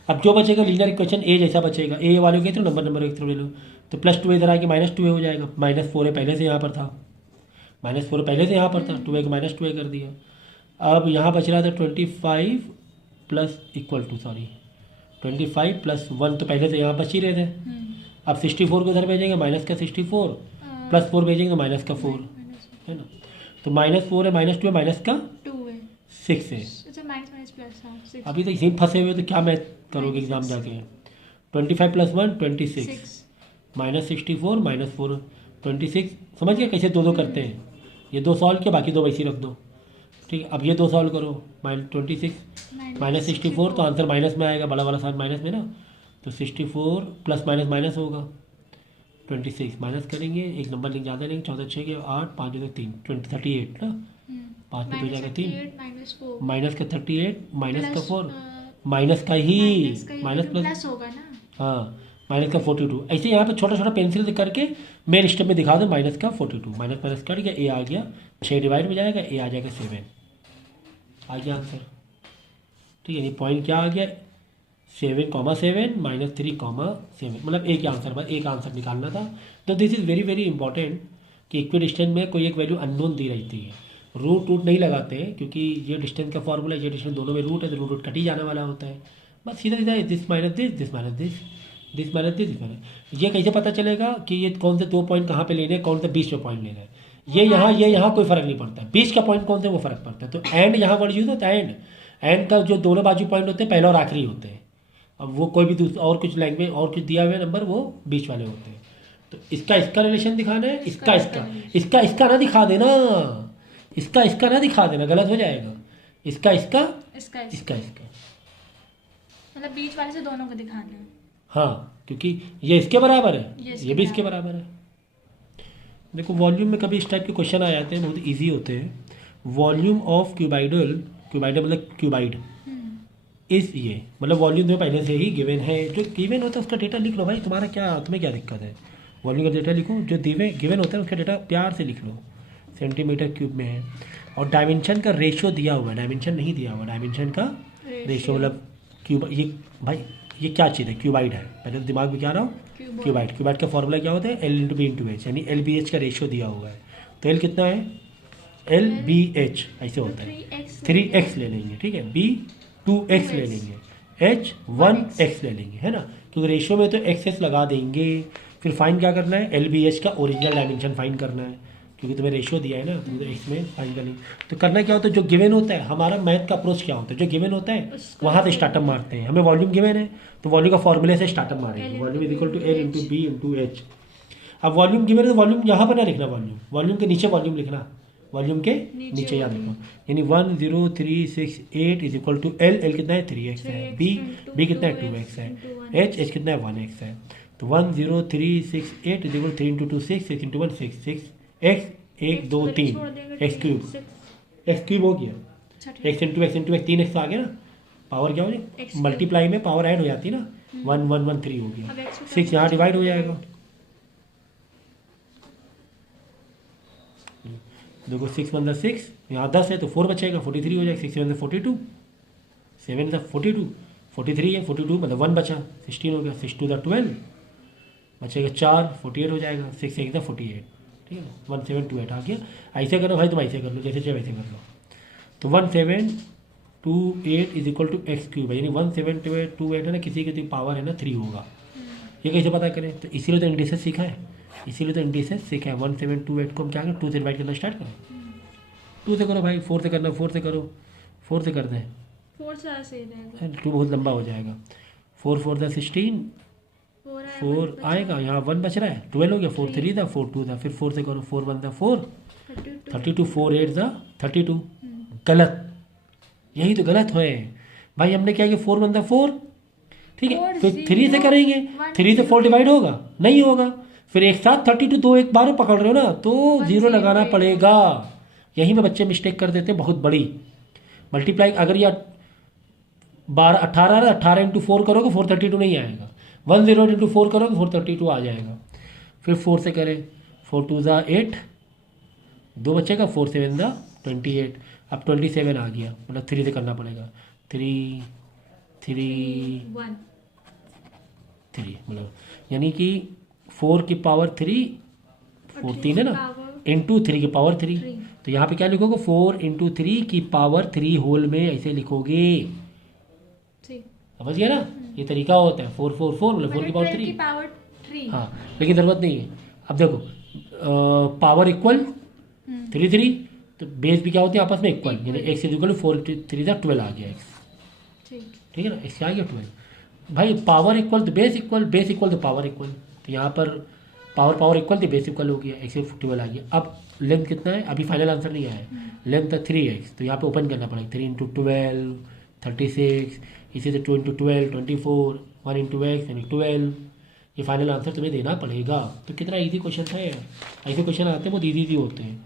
अब जो बचेगा लीनियर इक्वेशन A जैसा बचेगा, A वाले के थ्रू नंबर एक थ्रू ले लो, तो +2 इधर आके -2A हो जाएगा, -4A पहले से यहाँ पर था, -4 पहले से यहाँ पर था, 2a को -2a कर दिया। अब यहाँ बच रहा था 25 plus equal to, sorry 25 plus 1 तो पहले से यहाँ बच ही रहे थे। अब 64 को उधर भेजेंगे, माइनस का 64 प्लस 4 भेजेंगे तो माइनस का 4, है ना। तो -4 है, -2 है, माइनस का 2 है, 6 है। अच्छा माइनस प्लस, हाँ 6 अभी तो इसी में फंसे हुए हो, तो क्या मैथ करोगे एग्जाम जाके। 25 प्लस 1 26, -64 -4 26। समझ गए कैसे दो दो करते हैं। ये दो सॉल्व किया, बाकी दो वैसे ही रख दो, ठीक है। अब ये दो सॉल्व करो, -26 -64, तो आंसर माइनस में आएगा, बड़ा वाला साइन माइनस में ना। तो 64 प्लस माइनस माइनस होगा, 26 माइनस करेंगे, एक नंबर लिख ज़्यादा लेंगे, 14 6 के 8 5 2 3 38 ना, 5 में हो जाएगा 3, माइनस का 38 माइनस का 4, माइनस का ही माइनस प्लस होगा ना, हाँ माइनस का 42। ऐसे यहाँ पे छोटा छोटा पेंसिल करके मेन स्टेप में दिखा दो, माइनस का 42, माइनस माइनस कट गया, ए आ गया 6 डिवाइड में जाएगा, ए आ जाएगा 7, आ गया आंसर, ठीक है। यानी पॉइंट क्या आ गया, 7,7 -3,7, मतलब एक ही आंसर, बस एक आंसर निकालना था। तो this is very very important कि इक्वी डिस्टेंस में कोई एक वैल्यू अननोन दी रहती है, रूट नहीं लगाते हैं, क्योंकि ये डिस्टेंस का फॉर्मूला, ये डिस्टेंस दोनों में रूट है, तो रूट कट ही जाने वाला होता है। बस सीधा सीधा this minus this, this minus this, this minus this, this minus. ये कैसे पता चलेगा कि ये कौन से दो पॉइंट कहाँ पे लेने हैं, कौन से बीच में पॉइंट लेना है। ये यहाँ कोई फर्क नहीं पड़ता, बीच का पॉइंट कौन से वो फर्क पड़ता है। तो एंड यहाँ वर्ड यूज होता है, एंड का जो दोनों बाजू पॉइंट होते हैं पहला और आखिरी होते हैं। अब वो कोई भी दूसरा और कुछ लैंग्वेज और कुछ दिया हुआ नंबर वो बीच वाले होते हैं। तो इसका रिलेशन दिखाना है, इसका ना दिखा देना, इसका ना दिखा देना, गलत हो जाएगा। इसका मतलब बीच वाले से दोनों को दिखाना है। हाँ, क्योंकि ये इसके बराबर है, ये भी इसके बराबर है। देखो वॉल्यूम में कभी इस टाइप के क्वेश्चन आ जाते हैं, बहुत इजी होते हैं। वॉल्यूम ऑफ क्यूबाइडल मतलब क्यूबाइड इस ये मतलब वॉल्यूम में पहले से ही गिवन है, जो गिवन होता है उसका डेटा लिख लो भाई, तुम्हें क्या दिक्कत है। वॉल्यूम का डेटा लिखो, जो गिवन होता है उसका डेटा प्यार से लिख लो, सेंटीमीटर क्यूब में है। और डायमेंशन का रेशियो दिया हुआ है, डायमेंशन नहीं दिया हुआ, डायमेंशन का रेशियो मतलब क्यूब। ये भाई ये क्या चीज़ है, क्यूबाइड है, पहले तो दिमाग में क्या रहा हो, क्यूबाइड का फॉर्मूला क्या होता है, L/B/H, यानी LBH का रेशियो दिया हुआ है। तो L कितना है, LBH ऐसे होता है, 3x ले लेंगे, ठीक है, B 2x ले लेंगे, H 1x ले लेंगे, है ना। क्योंकि रेशियो में तो एक्सेस लगा देंगे। फिर फाइन क्या करना है, LBH का ओरिजिनल डायमेंशन फाइन करना है, क्योंकि तुम्हें रेशियो दिया है ना, तो एक्स में फाइन करनी। तो करना क्या होता है, जो गिवन होता है, हमारा मैथ का अप्रोच क्या होता है, जो गिवन होता है वहाँ से स्टार्टअप मारते हैं। हमें वॉल्यूम गिवन है तो वॉल्यूम का फॉर्मूले से स्टार्टअप मारेंगे, volume is equal to L into B into H। अब वॉल्यूम गिवन है तो वॉल्यूम यहाँ पर ना लिखना, वॉल्यूम के नीचे वॉल्यूम लिखना, वॉल्यूम के नीचे याद रखो। यानी 10368 इज इक्वल टू L कितना है 3x है, B कितना है 2x है, H कितना है 1x है। तो 10368 is equal 3 into 2 6, 6 into 1 6, 6x 1 2 3 x cube हो गया, एक्स इंटू एक्स 3x आ गया ना। पावर क्या हो जाए, मल्टीप्लाई में पावर ऐड हो जाती है ना, 1 1 1 3 हो गया, 6 यहाँ डिवाइड हो जाएगा। देखो 6 1 6, यहाँ 10 है तो 4 बचेगा, 43 हो जाएगा, 6 7 42, 7 42, 43 है, 42 मतलब 1 बचा, 16 हो गया, 6 2 12 बचेगा 4, 48 हो जाएगा, 6 1 48, ठीक है ना, 1728 आ गया। ऐसे करो भाई, तुम ऐसे कर लो, जैसे चाहे वैसे कर लो। तो 1728 is equal to X cube है, यानी 1728 है ना, किसी की पावर है ना 3 होगा। ये कैसे पता करें, तो इसीलिए तो इंडिसेस सीखा है, 1728 को हम क्या करें, 2 से डिवाइड करना स्टार्ट करें, 2 से करो भाई, 4 से करना, 4 से करो, 4 से कर दें, 2 बहुत लंबा हो जाएगा, 4 4 द 16, 4 आएगा, यहाँ 1 बच रहा है, 12 हो गया, 4 3 था, 4 2 था, फिर 4 से करो, 4 1 था 4, 32, 4 8 था 32, गलत, यही तो गलत है भाई। हमने क्या किया, 4 1 था 4, ठीक है, फिर 3 से करेंगे, 3 से 4 डिवाइड होगा, नहीं होगा, फिर एक साथ 32 दो एक बार पकड़ रहे हो ना, तो 0 लगाना पड़ेगा। यही में बच्चे मिस्टेक कर देते हैं बहुत बड़ी। मल्टीप्लाई अगर ये 18 इंटू 4 करोगे 432 नहीं आएगा, 108 इंटू 4 करोगे 432 आ जाएगा। फिर 4 से करें, 4 2 ज़ा 8, 2 बचेगा, 4 7 ज़ा 28, अब 27 आ गया, मतलब 3 से करना पड़ेगा, 3 मतलब यानी कि 4 की पावर 3, 4 3 है ना, इंटू 3 की पावर 3। 3 तो यहाँ पे क्या लिखोगे 4 इंटू 3 की पावर 3 होल में ऐसे लिखोगे। ठीक। समझ गया ना, ये तरीका होता है 4 4 4 मतलब 4 की मतलब पावर 12 की 3। पावर 3। हाँ, लेकिन ज़रूरत नहीं है। अब देखो पावर इक्वल 3 3, तो बेस भी क्या होती है आपस में इक्वल, यानी Equal। एक्स इज इक्वल 4 3 12 आ गया एक्स। ठीक। ठीक है ना, एक्स आ गया 12। भाई पावर इक्वल तो बेस इक्वल, बेस इक्वल तो पावर इक्वल, तो यहाँ पर पावर पावर इक्वल थी, बेस इक्वल हो गया, एक्स 12 आ गया। अब लेंथ कितना है, अभी फाइनल आंसर नहीं आया है, लेंथ है 3x, तो यहाँ पे ओपन करना पड़ेगा 3 इंटू 12 36, इसी से 2 इंटू 12 24, 1 इंटू एक्स यानी 12। ये फाइनल आंसर तुम्हें देना पड़ेगा। तो कितना इजी क्वेश्चन था यार, ऐसे क्वेश्चन आते हैं बहुत इजी होते हैं।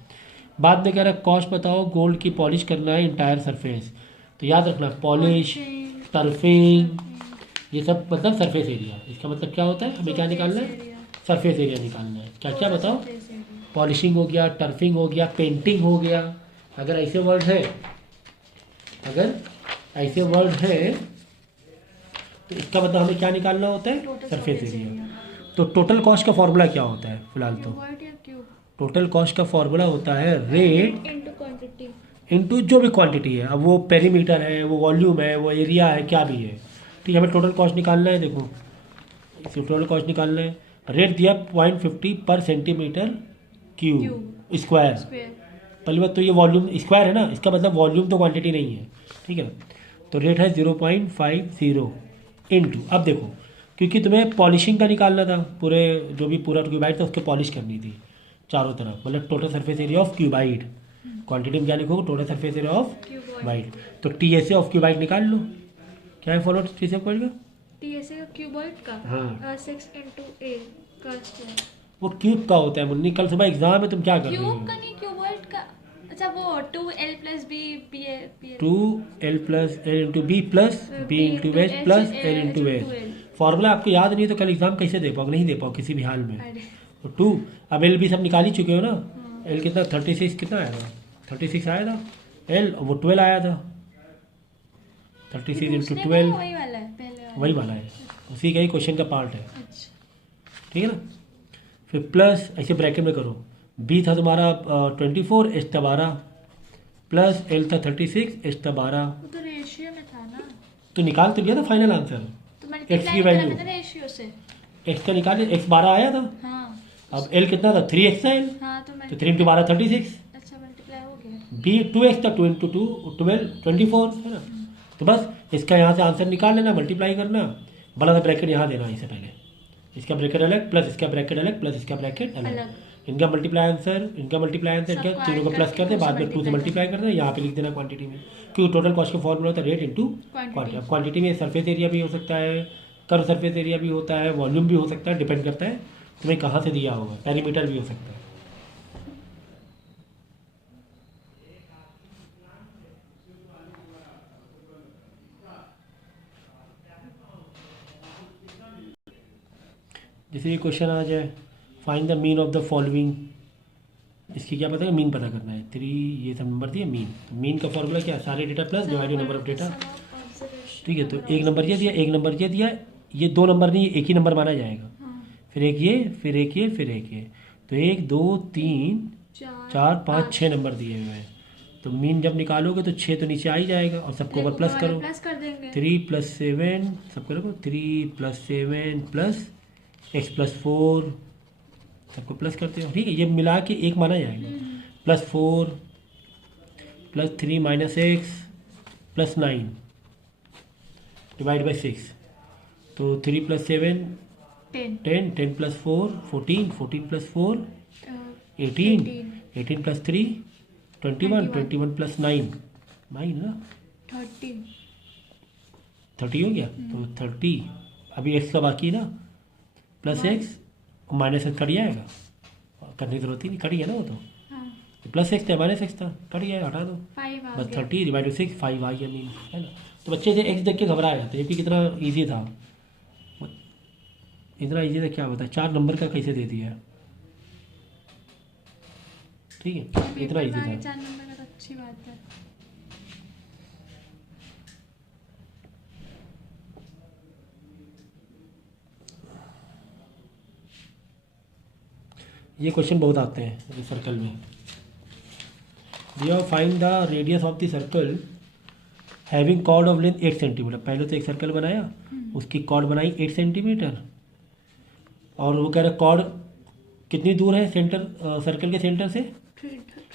बाद में कह रहा है कॉस्ट बताओ, गोल्ड की पॉलिश करना है इंटायर सरफेस। तो याद रखना पॉलिश, Polishing, टर्फिंग, surfing, ये सब मतलब सरफेस एरिया। इसका मतलब क्या होता है, हमें क्या निकालना है, surface area, सरफेस एरिया निकालना है। क्या क्या total बताओ, surface area। पॉलिशिंग हो गया, टर्फिंग हो गया, पेंटिंग हो गया। अगर ऐसे वर्ड है, अगर ऐसे वर्ड है तो इसका मतलब हमें क्या निकालना होता है, Total surface surface area. area। तो टोटल कॉस्ट का फॉर्मूला क्या होता है फिलहाल तो, Cuboid या cube? टोटल कॉस्ट का फॉर्मूला होता है रेट Into quantity। इनटू जो भी क्वांटिटी है। अब वो पेरीमीटर है, वो वॉल्यूम है, वो एरिया है, क्या भी है। ठीक है, हमें टोटल कॉस्ट निकालना है। देखो इसे टोटल कॉस्ट निकालना है। रेट दिया 0.50 पर सेंटीमीटर क्यूब स्क्वायर। Square। पहली बात तो ये वॉल्यूम स्क्वायर है ना, इसका मतलब वॉल्यूम तो क्वांटिटी नहीं है। ठीक है ना, तो रेट है 0.50 इंटू। अब देखो क्योंकि तुम्हें पॉलिशिंग का निकालना था, पूरे जो भी पूरा क्यूबाइड था उसके पॉलिश करनी थी चारों तरफ, मतलब total surface area of cuboid. Quantity में क्या लिखोगे, total surface area of Cuboid। Cuboid. तो T S A of cuboid निकाल लो। क्या है follow T S A of cuboid का, TSA का cuboid का हाँ 6 into a का square। वो क्यूब का होता है मुन्नी, कल सुबह एग्जाम है, तुम क्या कर रही क्यूब हो। का नहीं, cuboid का। अच्छा वो 2l plus b b a b 2l plus L into B plus B into H plus L into H. Formula आपको याद नहीं है तो कल एग्जाम कैसे दे पाओगे, नहीं दे पाओ किसी भी हाल में। अरे तो 2, अब एल भी सब निकाल ही चुके हो ना। हाँ। एल कितना 36 कितना आया था, 36 आया था एल, वो 12 आया था, 36 इंटू दूसरे का 12 वही वाला है, पहले वाला। वही वाला है, उसी का ही क्वेश्चन का पार्ट है। अच्छा। ठीक है ना, फिर प्लस ऐसे ब्रैकेट में करो, बी था तुम्हारा 24 एच था 12 प्लस एल था 36 एच था 12। वो तो रेशियो में था ना, तो निकाल तो लिया था फाइनल आंसर, तो एक्स मल्टीप्लाई की करा वैल्यू था रेशियो से। एक्स का निकाले, एक्स 12 आया था। हाँ अब एल कितना था 3x था एल, हाँ, तो 3 इंटू 12 36। अच्छा मल्टीप्लाई हो गया। बी 2x था, 2 इंटू 2 12 24 है ना। तो बस इसका यहाँ से आंसर निकाल लेना, मल्टीप्लाई करना, बड़ा सा ब्रैकेट यहाँ देना इससे पहले, इसका ब्रैकेट अलग प्लस इसका ब्रैकेट अलग प्लस इसका ब्रैकेट अलग। अलग। इनका मल्टीप्लाई आंसर, इनका मल्टीप्लाई आंसर क्या, सबको तीनों को add प्लस करके कर दे, two से बाद में 2 से multiply मल्टीप्लाई कर दे, यहाँ पे लिख देना क्वांटिटी में, क्योंकि टोटल कॉस्ट का फॉर्मूला होता है रेट इंटू क्वांटिटी। अब क्वांटिटी में सरफेस एरिया भी हो सकता है, कर्व सरफेस एरिया भी होता है, वॉल्यूम भी हो सकता है, डिपेंड करता है तुम्हें कहाँ से दिया होगा, पेरीमीटर भी हो सकता है। जैसे ये क्वेश्चन आ जाए, find the mean of the following, इसकी क्या पता है, मीन पता करना है। 3 ये सब नंबर दिए मीन, तो मीन का फॉर्मूला क्या है, सारे data plus divide number of data. ठीक है, तो एक नंबर ये दिया, एक नंबर ये दिया, ये 2 नंबर नहीं, एक ही नंबर माना जाएगा। फिर एक ये, फिर एक ये, फिर एक ये, तो 1 2 3 4 5 6 नंबर दिए हुए हैं। तो मीन जब निकालोगे तो 6 तो नीचे आ ही जाएगा, और सबको ऊपर प्लस करो, प्लस कर देंगे। 3 प्लस 7 सब करो, 3 प्लस 7 प्लस एक्स प्लस 4 सबको प्लस करते हो। ठीक है, ये मिला के एक माना जाएगा, plus 4 plus 3 minus x plus 9 divide by 6, तो 3 plus 7 10 10 plus 4 14 14 plus 4 18 18 plus 3 21 21 plus 9 9 ना 30 हो गया, तो 30। अभी एक्स का बाकी है ना, plus x minus x cut जाएगा, करने की जरूरत ही नहीं, कट गया ना वो तो प्लस एक्स था माइनस एक्स था, कट गया, हटा दो, बस 30 डिवाइड बाई 6 5 आ गया मीन, है ना। तो बच्चे से एक्स देख के घबरा जाते हैं कि कितना ईजी था, इतना ईजी था क्या बता, 4 नंबर का कैसे दे दिया। ठीक है, इतना ईजी था। 4 नंबर का तो अच्छी बात है। ये क्वेश्चन बहुत आते हैं सर्कल में। दिया find the radius of the circle having chord of length 8 centimetre. पहले तो एक सर्कल बनाया, उसकी कॉर्ड बनाई 8 सेंटीमीटर, और वो कह रहा कॉर्ड कितनी दूर है सेंटर, सर्कल के सेंटर से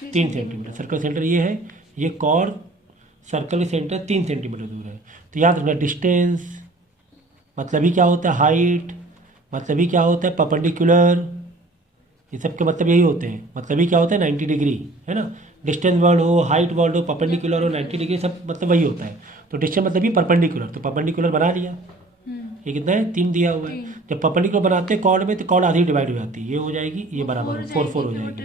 3 सेंटीमीटर। सर्कल सेंटर ये है, ये कॉर्ड सर्कल के सेंटर 3 सेंटीमीटर दूर है। तो याद रखना डिस्टेंस मतलब ही क्या होता है, हाइट मतलब ही क्या होता है, परपेंडिकुलर, ये सब के मतलब यही होते हैं। मतलब ही क्या होता है 90 डिग्री, है ना। डिस्टेंस वर्ड हो, हाइट वर्ड हो, परपेंडिकुलर हो, 90 डिग्री सब मतलब वही होता है। तो डिस्टेंस मतलब ही परपेंडिकुलर, तो परपेंडिकुलर बना लिया। ये कितना है 3 दिया हुआ है। जब परपेंडिकुलर बनाते हैं कॉर्ड में तो कॉर्ड आधी डिवाइड हो जाती है, ये हो जाएगी, ये बराबर 4 हो जाएगी।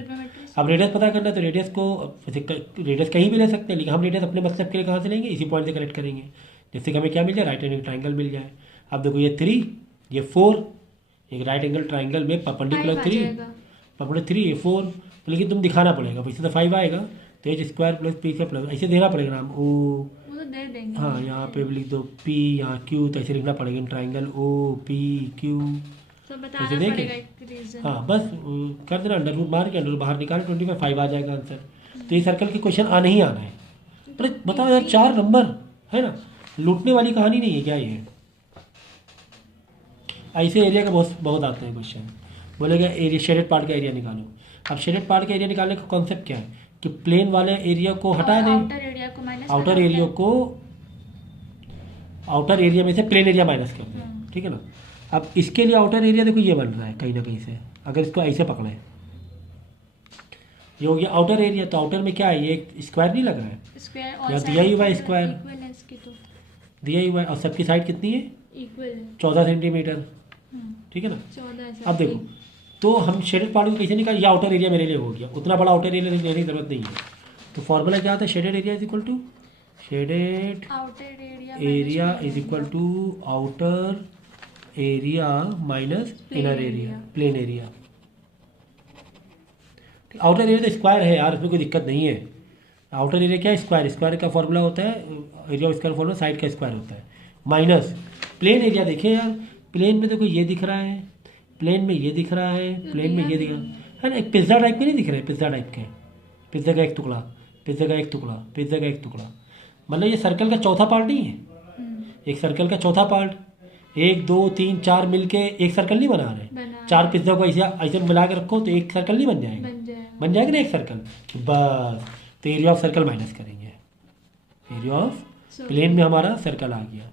अब रेडियस पता करना है तो रेडियस को रेडियस कहीं भी ले सकते हैं, लेकिन हम रेडियस अपने मतलब के लिए कहाँ से लेंगे, इसी पॉइंट से कनेक्ट करेंगे, जिससे कि हमें क्या मिल जाए, राइट एंगल ट्राइंगल मिल जाए। अब देखो ये 3 ये 4, एक राइट एंगल ट्राइंगल में परपेंडिकुलर 3 परपेंडिकुलर 3 ये 4, तो लेकिन तुम दिखाना पड़ेगा, वैसे तो 5 आएगा, तो एच स्क्वायर प्लस पी का प्लस ऐसे देना पड़ेगा नाम ओ, वो तो दे देंगे। हाँ यहाँ पे भी लिख दो पी, यहाँ क्यू, तो ऐसे लिखना पड़ेगा ट्राइंगल ओ पी क्यू, तो बताना ऐसे देखे। पड़ेगा एक रीजन। हाँ बस कर देना, अंडर रूट मार के अंडर रूट बाहर निकाल 25 5 आ जाएगा आंसर। तो ये सर्कल के क्वेश्चन आने ही आना है। अरे बताओ यार 4 नंबर है ना, लूटने वाली कहानी नहीं है क्या ये। ऐसे एरिया का बहुत बहुत आते हैं क्वेश्चन। बोलेगा एरिया शेडेड पार्ट का एरिया निकालो। अब शेडेड पार्ट का एरिया निकालने का कॉन्सेप्ट क्या है कि प्लेन वाले एरिया को हटा दें, आउटर एरिया को माइनस, आउटर एरिया को आउटर एरिया में से प्लेन एरिया माइनस कर दें, ठीक है ना। अब इसके लिए आउटर एरिया देखो ये बन रहा है कहीं ना कहीं से, अगर इसको ऐसे पकड़े ये हो गया आउटर एरिया। तो आउटर में क्या है, ये स्क्वायर नहीं लग रहा है, स्क्वायर या दिया ही हुआ है स्क्वायर, इक्वल है इसकी, तो दिया ही हुआ है, और सबकी साइड कितनी है इक्वल है 14 सेंटीमीटर, ठीक है ना। 14। अब देखो तो हम शेडेड पार्ट को कैसे निकाल, ये आउटर एरिया मेरे लिए हो गया, उतना बड़ा आउटर एरिया लेने की जरूरत नहीं है। तो फॉर्मूला क्या आता है, shaded area is equal to shaded outer area is equal to outer area minus inner area, plane area. Outer area तो स्क्वायर है यार, इसमें कोई दिक्कत नहीं है। आउटर एरिया क्या है, स्क्वायर, स्क्वायर का फॉर्मूला होता है, area of square formula side का स्क्वायर होता है, माइनस प्लेन एरिया। देखिए यार प्लेन में देखो ये दिख रहा है, प्लेन में ये दिख रहा है, प्लेन में ये दिख रहा है ना, एक पिज्ज़ा टाइप के नहीं दिख रहे, पिज्ज़ा टाइप के, पिज्ज़ा का एक टुकड़ा, पिज्ज़ा का एक टुकड़ा, पिज्ज़ा का एक टुकड़ा, मतलब ये सर्कल का चौथा पार्ट नहीं है, एक सर्कल का चौथा पार्ट, 1 2 3 4 मिलके एक सर्कल नहीं बना रहे, 4 पिज्ज़ा को ऐसे ऐसे मिला के रखो तो एक सर्कल नहीं बन जाएगा, बन जाएगा ना एक सर्कल। बस तो एरिया ऑफ सर्कल माइनस करेंगे, एरिया ऑफ प्लेन में हमारा सर्कल आ गया।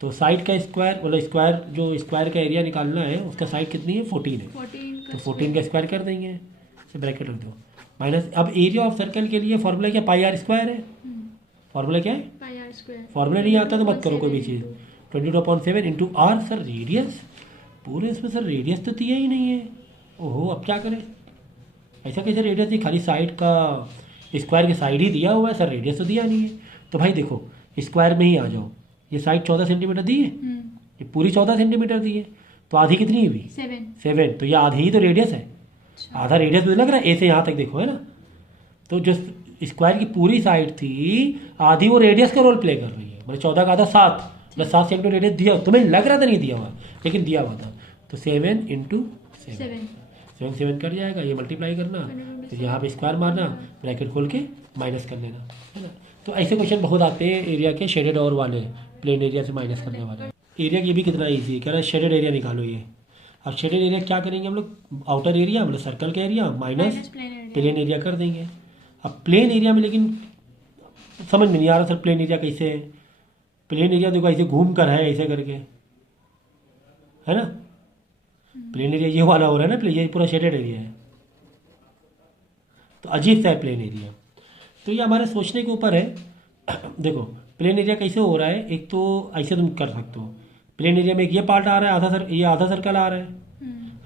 तो साइड का स्क्वायर, मतलब स्क्वायर जो स्क्वायर का एरिया निकालना है उसका साइड कितनी है 14 है, तो 14 का स्क्वायर कर देंगे, इसे ब्रैकेट रख दो माइनस। अब एरिया ऑफ सर्कल के लिए फॉर्मूला क्या, पाई आर स्क्वायर है, फॉर्मूला क्या है पाई आर स्क्वायर। फॉर्मूला नहीं आता तो मत करो कोई भी चीज़, 22/7 इंटू आर। सर रेडियस पूरे इसमें सर रेडियस तो दिया ही नहीं है, ओहो अब क्या करें, ऐसा कैसे रेडियस थी, खाली साइड का स्क्वायर के साइड ही दिया हुआ है, सर रेडियस तो दिया नहीं है। तो भाई देखो स्क्वायर में ही आ जाओ, ये साइड 14 सेंटीमीटर दी है, ये पूरी 14 सेंटीमीटर दी है, तो आधी कितनी हुई 7, तो ये आधी ही तो रेडियस है, आधा रेडियस मुझे लग रहा है ए से यहाँ तक देखो, है ना। तो जो स्क्वायर की पूरी साइड थी आधी वो रेडियस का रोल प्ले कर रही है, मतलब 14 का आधा 7, मतलब 7 सेंटीमीटर रेडियस दिया, तुम्हें लग रहा था नहीं दिया हुआ लेकिन दिया हुआ था। तो 7 इंटू 7 कर जाएगा, ये मल्टीप्लाई करना, तो यहाँ पे स्क्वायर मारना, ब्रैकेट खोल के माइनस कर देना, है ना। तो ऐसे क्वेश्चन बहुत आते हैं एरिया के, शेडेड और वाले प्लेन एरिया से माइनस करने वाले। एरिया की भी कितना ईजी है, कह रहा है शेडेड एरिया निकालो ये। अब शेडेड एरिया क्या करेंगे हम लोग, आउटर एरिया मतलब सर्कल का एरिया माइनस प्लेन एरिया कर देंगे। अब प्लेन एरिया में लेकिन समझ में नहीं आ रहा सर प्लेन एरिया कैसे है, प्लेन एरिया देखो ऐसे घूम कर है ऐसे करके, है ना। प्लेन एरिया ये वाला हो रहा है ना, ये पूरा शेडेड एरिया है, तो अजीब सा है प्लेन एरिया। तो ये हमारे सोचने के ऊपर है। देखो प्लेन एरिया कैसे हो रहा है, एक तो ऐसे तुम कर सकते हो, प्लेन एरिया में एक ये पार्ट आ रहा है, ये आधा सर्कल आ रहा है,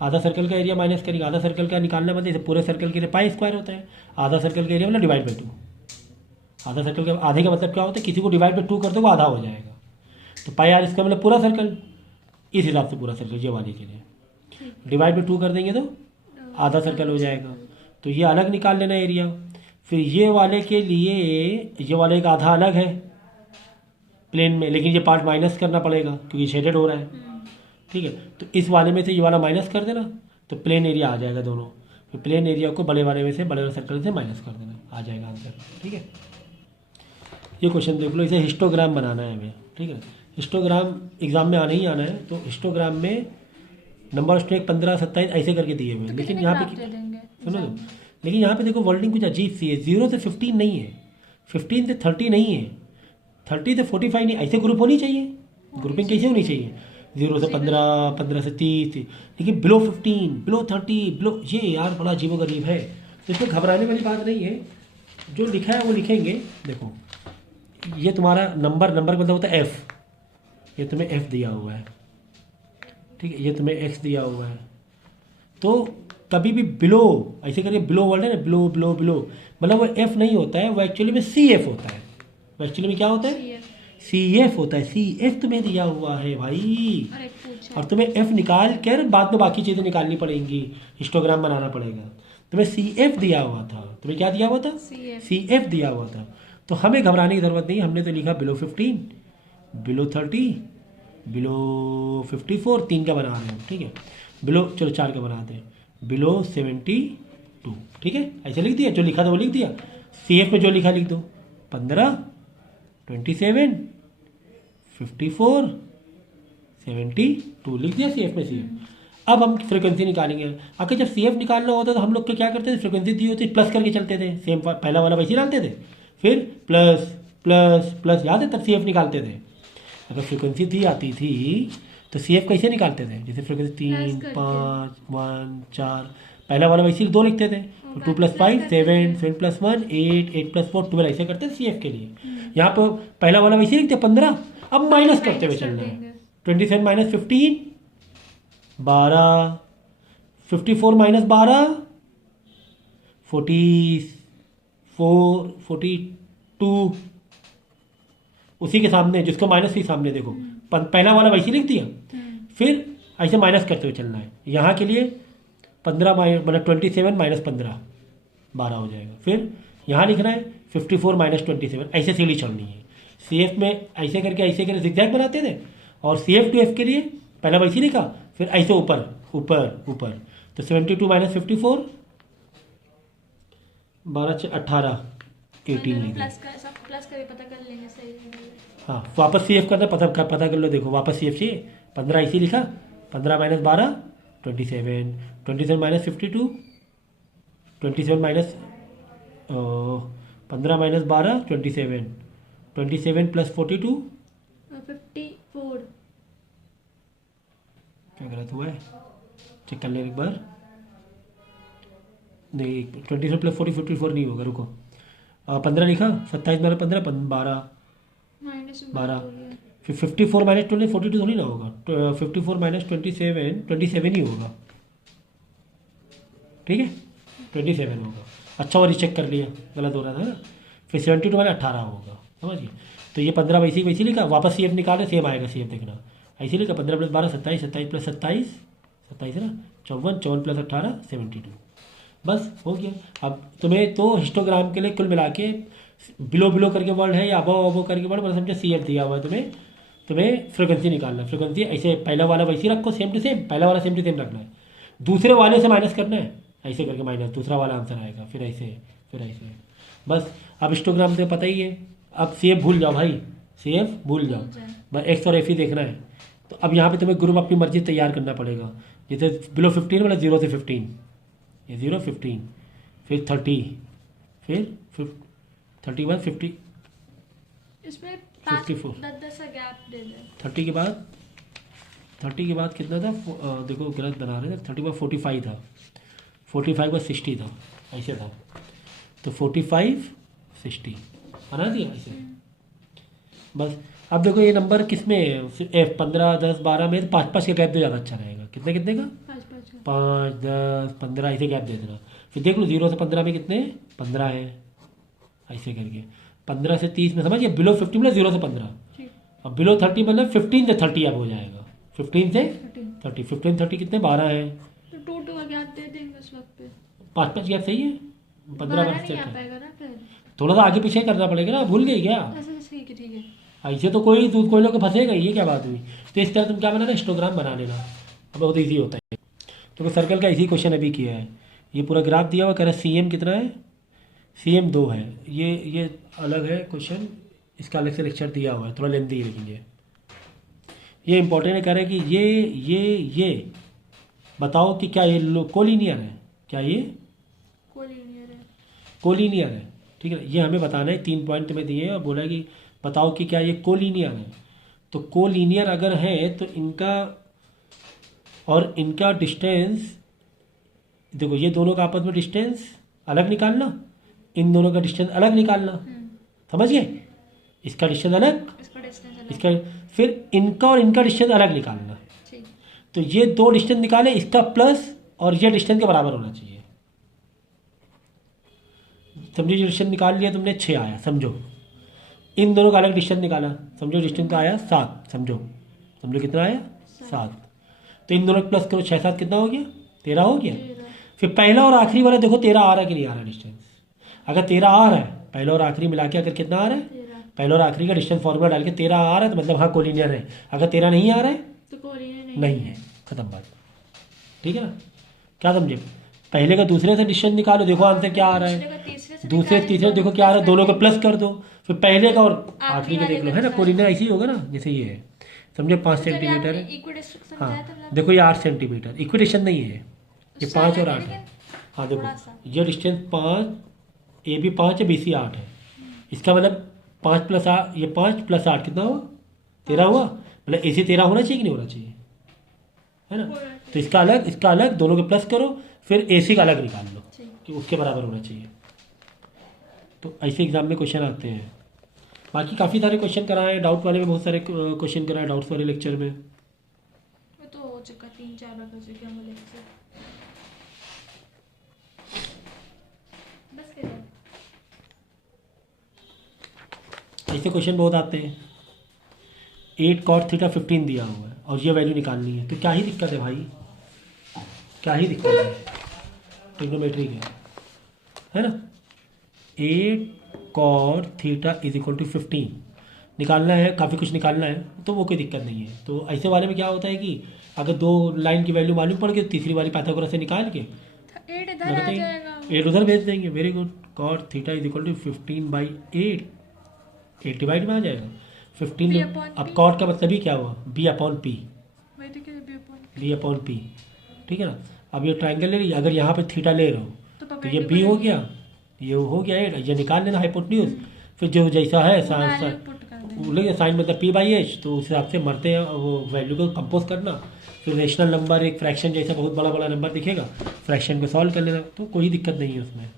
आधा सर्कल का एरिया माइनस करेंगे, आधा सर्कल का निकालने मतलब जैसे पूरे सर्कल के लिए पाई स्क्वायर होता है, आधा सर्कल का एरिया मतलब डिवाइड बाई 2, आधा सर्कल का आधे का मतलब क्या होता है, किसी को डिवाइड बाई 2 कर दो वो आधा हो जाएगा, तो पाई आर इसका मतलब पूरा सर्कल, इस हिसाब से पूरा सर्कल ये वाले के लिए डिवाइड बाई 2 कर देंगे तो आधा सर्कल हो जाएगा, तो ये अलग निकाल लेना एरिया। फिर ये वाले के लिए ये वाले एक आधा अलग है प्लेन में, लेकिन ये पार्ट माइनस करना पड़ेगा क्योंकि शेडेड हो रहा है, ठीक है। तो इस वाले में से ये वाला माइनस कर देना तो प्लेन एरिया आ जाएगा दोनों। फिर प्लेन एरिया को बड़े वाले में से बड़े वाले सर्कल से माइनस कर देना, आ जाएगा आंसर। ठीक है, ये क्वेश्चन देख लो, इसे हिस्टोग्राम बनाना है हमें। ठीक है, हिस्टोग्राम एग्जाम में आना ही आना है, तो हिस्टोग्राम में नंबर स्ट्रेक 15, 27 ऐसे करके दिए हुए हैं। लेकिन यहाँ पे सुनो, लेकिन यहाँ पे देखो वर्डिंग कुछ अजीब सी है, 0 से 15 नहीं है, 15 से 30 नहीं है, 30 से 45 नहीं, ऐसे ग्रुप होनी चाहिए। ग्रुपिंग कैसे होनी चाहिए? 0 से 15, 15 से 30, लेकिन बिलो 15, बिलो 30, बिलो, ये यार बड़ा अजीबोगरीब है। तो इसमें घबराने वाली बात नहीं है, जो लिखा है वो लिखेंगे। देखो ये तुम्हारा नंबर का मतलब होता है एफ, ये तुम्हें एफ दिया हुआ है, ठीक है, ये तुम्हें एक्स दिया हुआ है। तो कभी भी बिलो ऐसे करके बिलो वर्ड है ना, बिलो बिलो बिलो, मतलब वो एफ नहीं होता है, वो एक्चुअली में सी एफ होता है। वो एक्चुअली में क्या होता है? सी एफ होता है। सी एफ तुम्हें दिया हुआ है भाई, और तुम्हें एफ निकाल कर बाद में बाकी चीज़ें निकालनी पड़ेंगी, हिस्टोग्राम बनाना पड़ेगा। तुम्हें सी एफ दिया हुआ था, तुम्हें क्या दिया हुआ था? सी एफ दिया हुआ था। तो हमें घबराने की ज़रूरत नहीं, हमने तो लिखा बिलो 15, बिलो 30, बिलो 54, 3 का बना रहे हैं। ठीक है, बिलो, चलो 4 का बनाते हैं, बिलो 72। ठीक है, ऐसे लिख दिया, जो लिखा था वो लिख दिया। सी एफ में जो लिखा लिख दो, 15, 27, 54, 72 लिख दिया सी एफ में। सी एफ अब हम फ्रिक्वेंसी निकालेंगे। आखिर जब सी एफ निकालना होता तो हम लोग क्या करते थे? फ्रिक्वेंसी दी होती प्लस करके चलते थे, सेम पहला वाला वैसे ही डालते थे, फिर प्लस प्लस प्लस, याद है? तब सी एफ निकालते थे। अगर फ्रिक्वेंसी दी आती थी तो सी एफ कैसे निकालते थे? जैसे फ्रिक्वेंसी 3, 5, 1, 4, पहला वाला वैसे ही 2 लिखते थे, तो 2 + 5 7, 7 + 1 8, 8 + 4 12, ऐसे करते थे सी एफ के लिए। यहाँ पर पहला वाला वैसे ही लिखते 15, अब माइनस करते हुए चलना है। 27 - 15 12, 54 - 12 44, 42, उसी के सामने जिसको माइनस के सामने देखो, पहला वाला वैसे लिख दिया, फिर ऐसे माइनस करते हुए चलना है। यहाँ के लिए 15 मतलब 27 - 15 12 हो जाएगा। फिर यहाँ लिखना है 54 - 27, ऐसे सीढ़ी चढ़नी है। सी एफ में ऐसे करके ज़िगज़ैग बनाते थे, और सी एफ टू एफ के लिए पहला वैसे लिखा, फिर ऐसे ऊपर ऊपर ऊपर, तो 72 - 54 12 से 18 18 लिख प्लस करके पता कर लेंगे सही है। हाँ, वापस सी एफ करना, पता कर लो। देखो वापस सी एफ चाहिए, 15 इसी लिखा, 15 - 12 27, 27 - 52, 27 माइनस 15 - 12 27, 27 + 42 54। क्या गलत हुआ है? चेक कर ले एक बार। नहीं, 27 + 40 54 नहीं होगा, रुको। 15 लिखा, 27 - 15 12, फिर 54 - 20 42 थोड़ी ना होगा, 54 - 27 27 ही होगा। ठीक है, 27 होगा। अच्छा, वो रिचेक कर लिया, गलत हो रहा था ना। फिर 72 - 18 होगा, समझिए। तो ये 15 वैसे लिखा, वापस सी एफ निकाले, सेम आएगा सी एफ, देखना। ऐसे लिखा 15 + 12 27, 27 + 27 27 है ना, 54, 54 + 18 72, बस हो गया। अब तुम्हें तो हिस्टोग्राम के लिए कुल मिला के बिलो बिलो करके वर्ड है या अबो अबो करके वर्ड, मतलब समझे सी एफ दिया हुआ है। तुम्हें फ्रिक्वेंसी निकालना है। फ्रिक्वेंसी ऐसे पहला वाला वैसे ही रखो, सेम टू सेम, पहला वाला सेम टू सेम रखना है, दूसरे वाले से माइनस करना है, ऐसे करके माइनस, दूसरा वाला आंसर आएगा, फिर ऐसे बस। अब हिस्टोग्राम तो पता ही है। अब सी एफ भूल जाओ भाई, सी एफ भूल जाओ, बस एक्स और एफ ही देखना है। तो अब यहाँ पे तुम्हें ग्रुप अपनी मर्जी तैयार करना पड़ेगा। जैसे बिलो 15 मतलब 0 से 15, ये 0 15, फिर 30, फिर 30 के बाद 50, इसमें 54, 10 का गैप दे दे। 30 के बाद कितना था? देखो गलत बना रहे थे, 30 के बाद 45 था, 45 के बाद 60 था, ऐसे था। तो 45 60 बना दिया ऐसे, बस। अब देखो ये नंबर किस में है? एफ 15 10 12 में 5 का गैप दे, ज़्यादा अच्छा रहेगा। कितने का? 5 10 15, ऐसे गैप दे देना। फिर देख लो 0 से 15 में कितने? 15 है, ऐसे करके। 15 से 30 में समझिए, बिलो 50 मतलब 0 से 15, अब बिलो 30 मतलब 15 से 30 अब हो जाएगा, 15 से 30, 15 30 कितने? 12 है, तो 2 का गैप दे देंगे उस वक्त पे। 5 गैप सही है, 15 नहीं आ पाएगा ना फिर, थोड़ा सा आगे पीछे करना पड़ेगा ना, भूल गई क्या? ठीक है। ऐसे तो कोई लोग फंसेगा, ये क्या बात हुई? तो इस तरह तुम क्या बनाना, हिस्टोग्राम बना लेना, अब बहुत ईजी होता है। तो सर्कल का इसी क्वेश्चन अभी किया है, ये पूरा ग्राफ दिया हुआ, कह रहा है सी एम कितना है, सी एम 2 है। ये अलग है क्वेश्चन, इसका अलग से लेक्चर दिया हुआ है, थोड़ा लेंदी है लेकिन ये इंपॉर्टेंट है। कह रहे हैं कि ये बताओ कि क्या ये कोलिनियर है, क्या ये कोलिनियर है। कोलिनियर है, ठीक है। ये हमें बताना है, 3 पॉइंट में दिए और बोला कि बताओ कि क्या ये कोलिनियर है। तो कोलिनियर अगर है तो इनका और इनका डिस्टेंस, देखो ये दोनों का आपस में डिस्टेंस अलग निकालना, इन दोनों का डिस्टेंस अलग निकालना, समझ गए। इसका डिस्टेंस अलग, इसका डिस्टेंस अलग। इसका, फिर इनका और इनका डिस्टेंस अलग निकालना। ठीक। तो ये 2 डिस्टेंस निकाले, इसका प्लस और ये डिस्टेंस के बराबर होना चाहिए। समझो ये डिस्टेंस निकाल लिया तुमने, 6 आया, समझो। इन दोनों का अलग डिस्टेंस निकाला, समझो डिस्टेंस का आया 7, समझो कितना आया 7। तो इन दोनों का प्लस करो, 6 7 कितना हो गया, 13 हो गया। 13। फिर पहला और आखिरी वाला देखो 13 आ रहा है कि नहीं आ रहा डिस्टेंस। अगर 13 आ रहा है, पहला और आखिरी मिला के अगर कितना आ रहा है, 13 पहला और आखिरी का डिस्टेंस फॉर्मूला डाल के 13 आ रहा है तो मतलब हाँ कोलिनियर है। अगर 13 नहीं आ रहा है तो कोलिनियर नहीं है, खत्म बात, ठीक है ना। क्या समझे, पहले का दूसरे से डिस्टेंस निकालो, देखो आंसर क्या आ रहा दूसरे है, का तीसरे से दूसरे निकालें, तीसरे देखो दोनों क्या आ रहा है, प्लस दोनों को कर प्लस कर दो। फिर पहले का और आखिरी आखिरी का वाले देख लो, का है ना। निकालो। कोलिनियर ऐसे ही होगा ना जैसे ये है, समझो 5 देंगे। सेंटीमीटर है। इक्विडिस्टेंस हाँ समझाया था ना। देखो ये 8 सेंटीमीटर, इक्विडिस्टेंस नहीं है ये, 5 और 8 है। हाँ थोड़ा देखो सा। ये डिस्टेंस 5, ए भी 5 है, बी सी 8 है। इसका मतलब 5 प्लस 8, ये 5 प्लस 8 कितना हुआ, 13 हुआ। मतलब ए सी 13 होना चाहिए कि नहीं होना चाहिए, है ना। तो इसका अलग, दोनों के प्लस करो, फिर ए सी का अलग निकाल लो ठीक। कि उसके बराबर होना चाहिए। तो ऐसे एग्जाम में क्वेश्चन आते हैं। बाकी काफ़ी सारे क्वेश्चन कराए, डाउट वाले में बहुत सारे क्वेश्चन कराए, डाउट्स वाले लेक्चर में। वो तो हो चुका, 3 4 बार हो चुके हैं लेक्चर। बस कर। ऐसे क्वेश्चन बहुत आते हैं। 8 cot थीटा 15 दिया हुआ है और ये वैल्यू निकालनी है, तो क्या ही दिक्कत है भाई, क्या ही दिक्कत है, ट्रिग्नोमेट्री है ना। 8 cot theta is equal to 15 निकालना है, काफ़ी कुछ निकालना है, तो वो कोई दिक्कत नहीं है। तो ऐसे वाले में क्या होता है कि अगर 2 लाइन की वैल्यू मालूम पड़ गई तो तीसरी वाली पाइथागोरस से निकाल के 8 इधर आ जाएगा। 8 उधर भेज देंगे, very good. cot theta is equal to 15/8, 8 divide में आ जाएगा 15। B upon अब P। cot का मतलब ही क्या हुआ, b अपॉन पी, वही तो क्या B/P। b अपॉन पी, ठीक है ना। अब ये ट्राइंगल ले रही, अगर यहाँ पे थीटा ले रहे हो तो ये b perpendicular हो गया, ये हो गया 8, ये निकाल लेना हाइपोटेन्यूज। फिर जो जैसा है वैल्यू पुट कर देंगे। लेंगे साइन मतलब p/h, तो उस हिसाब से मरते हैं वो वैल्यू को कंपोज करना। फिर रेशनल नंबर एक फ्रैक्शन जैसा बहुत बड़ा बड़ा नंबर दिखेगा, फ्रैक्शन को सॉल्व कर लेना, तो कोई दिक्कत नहीं है उसमें।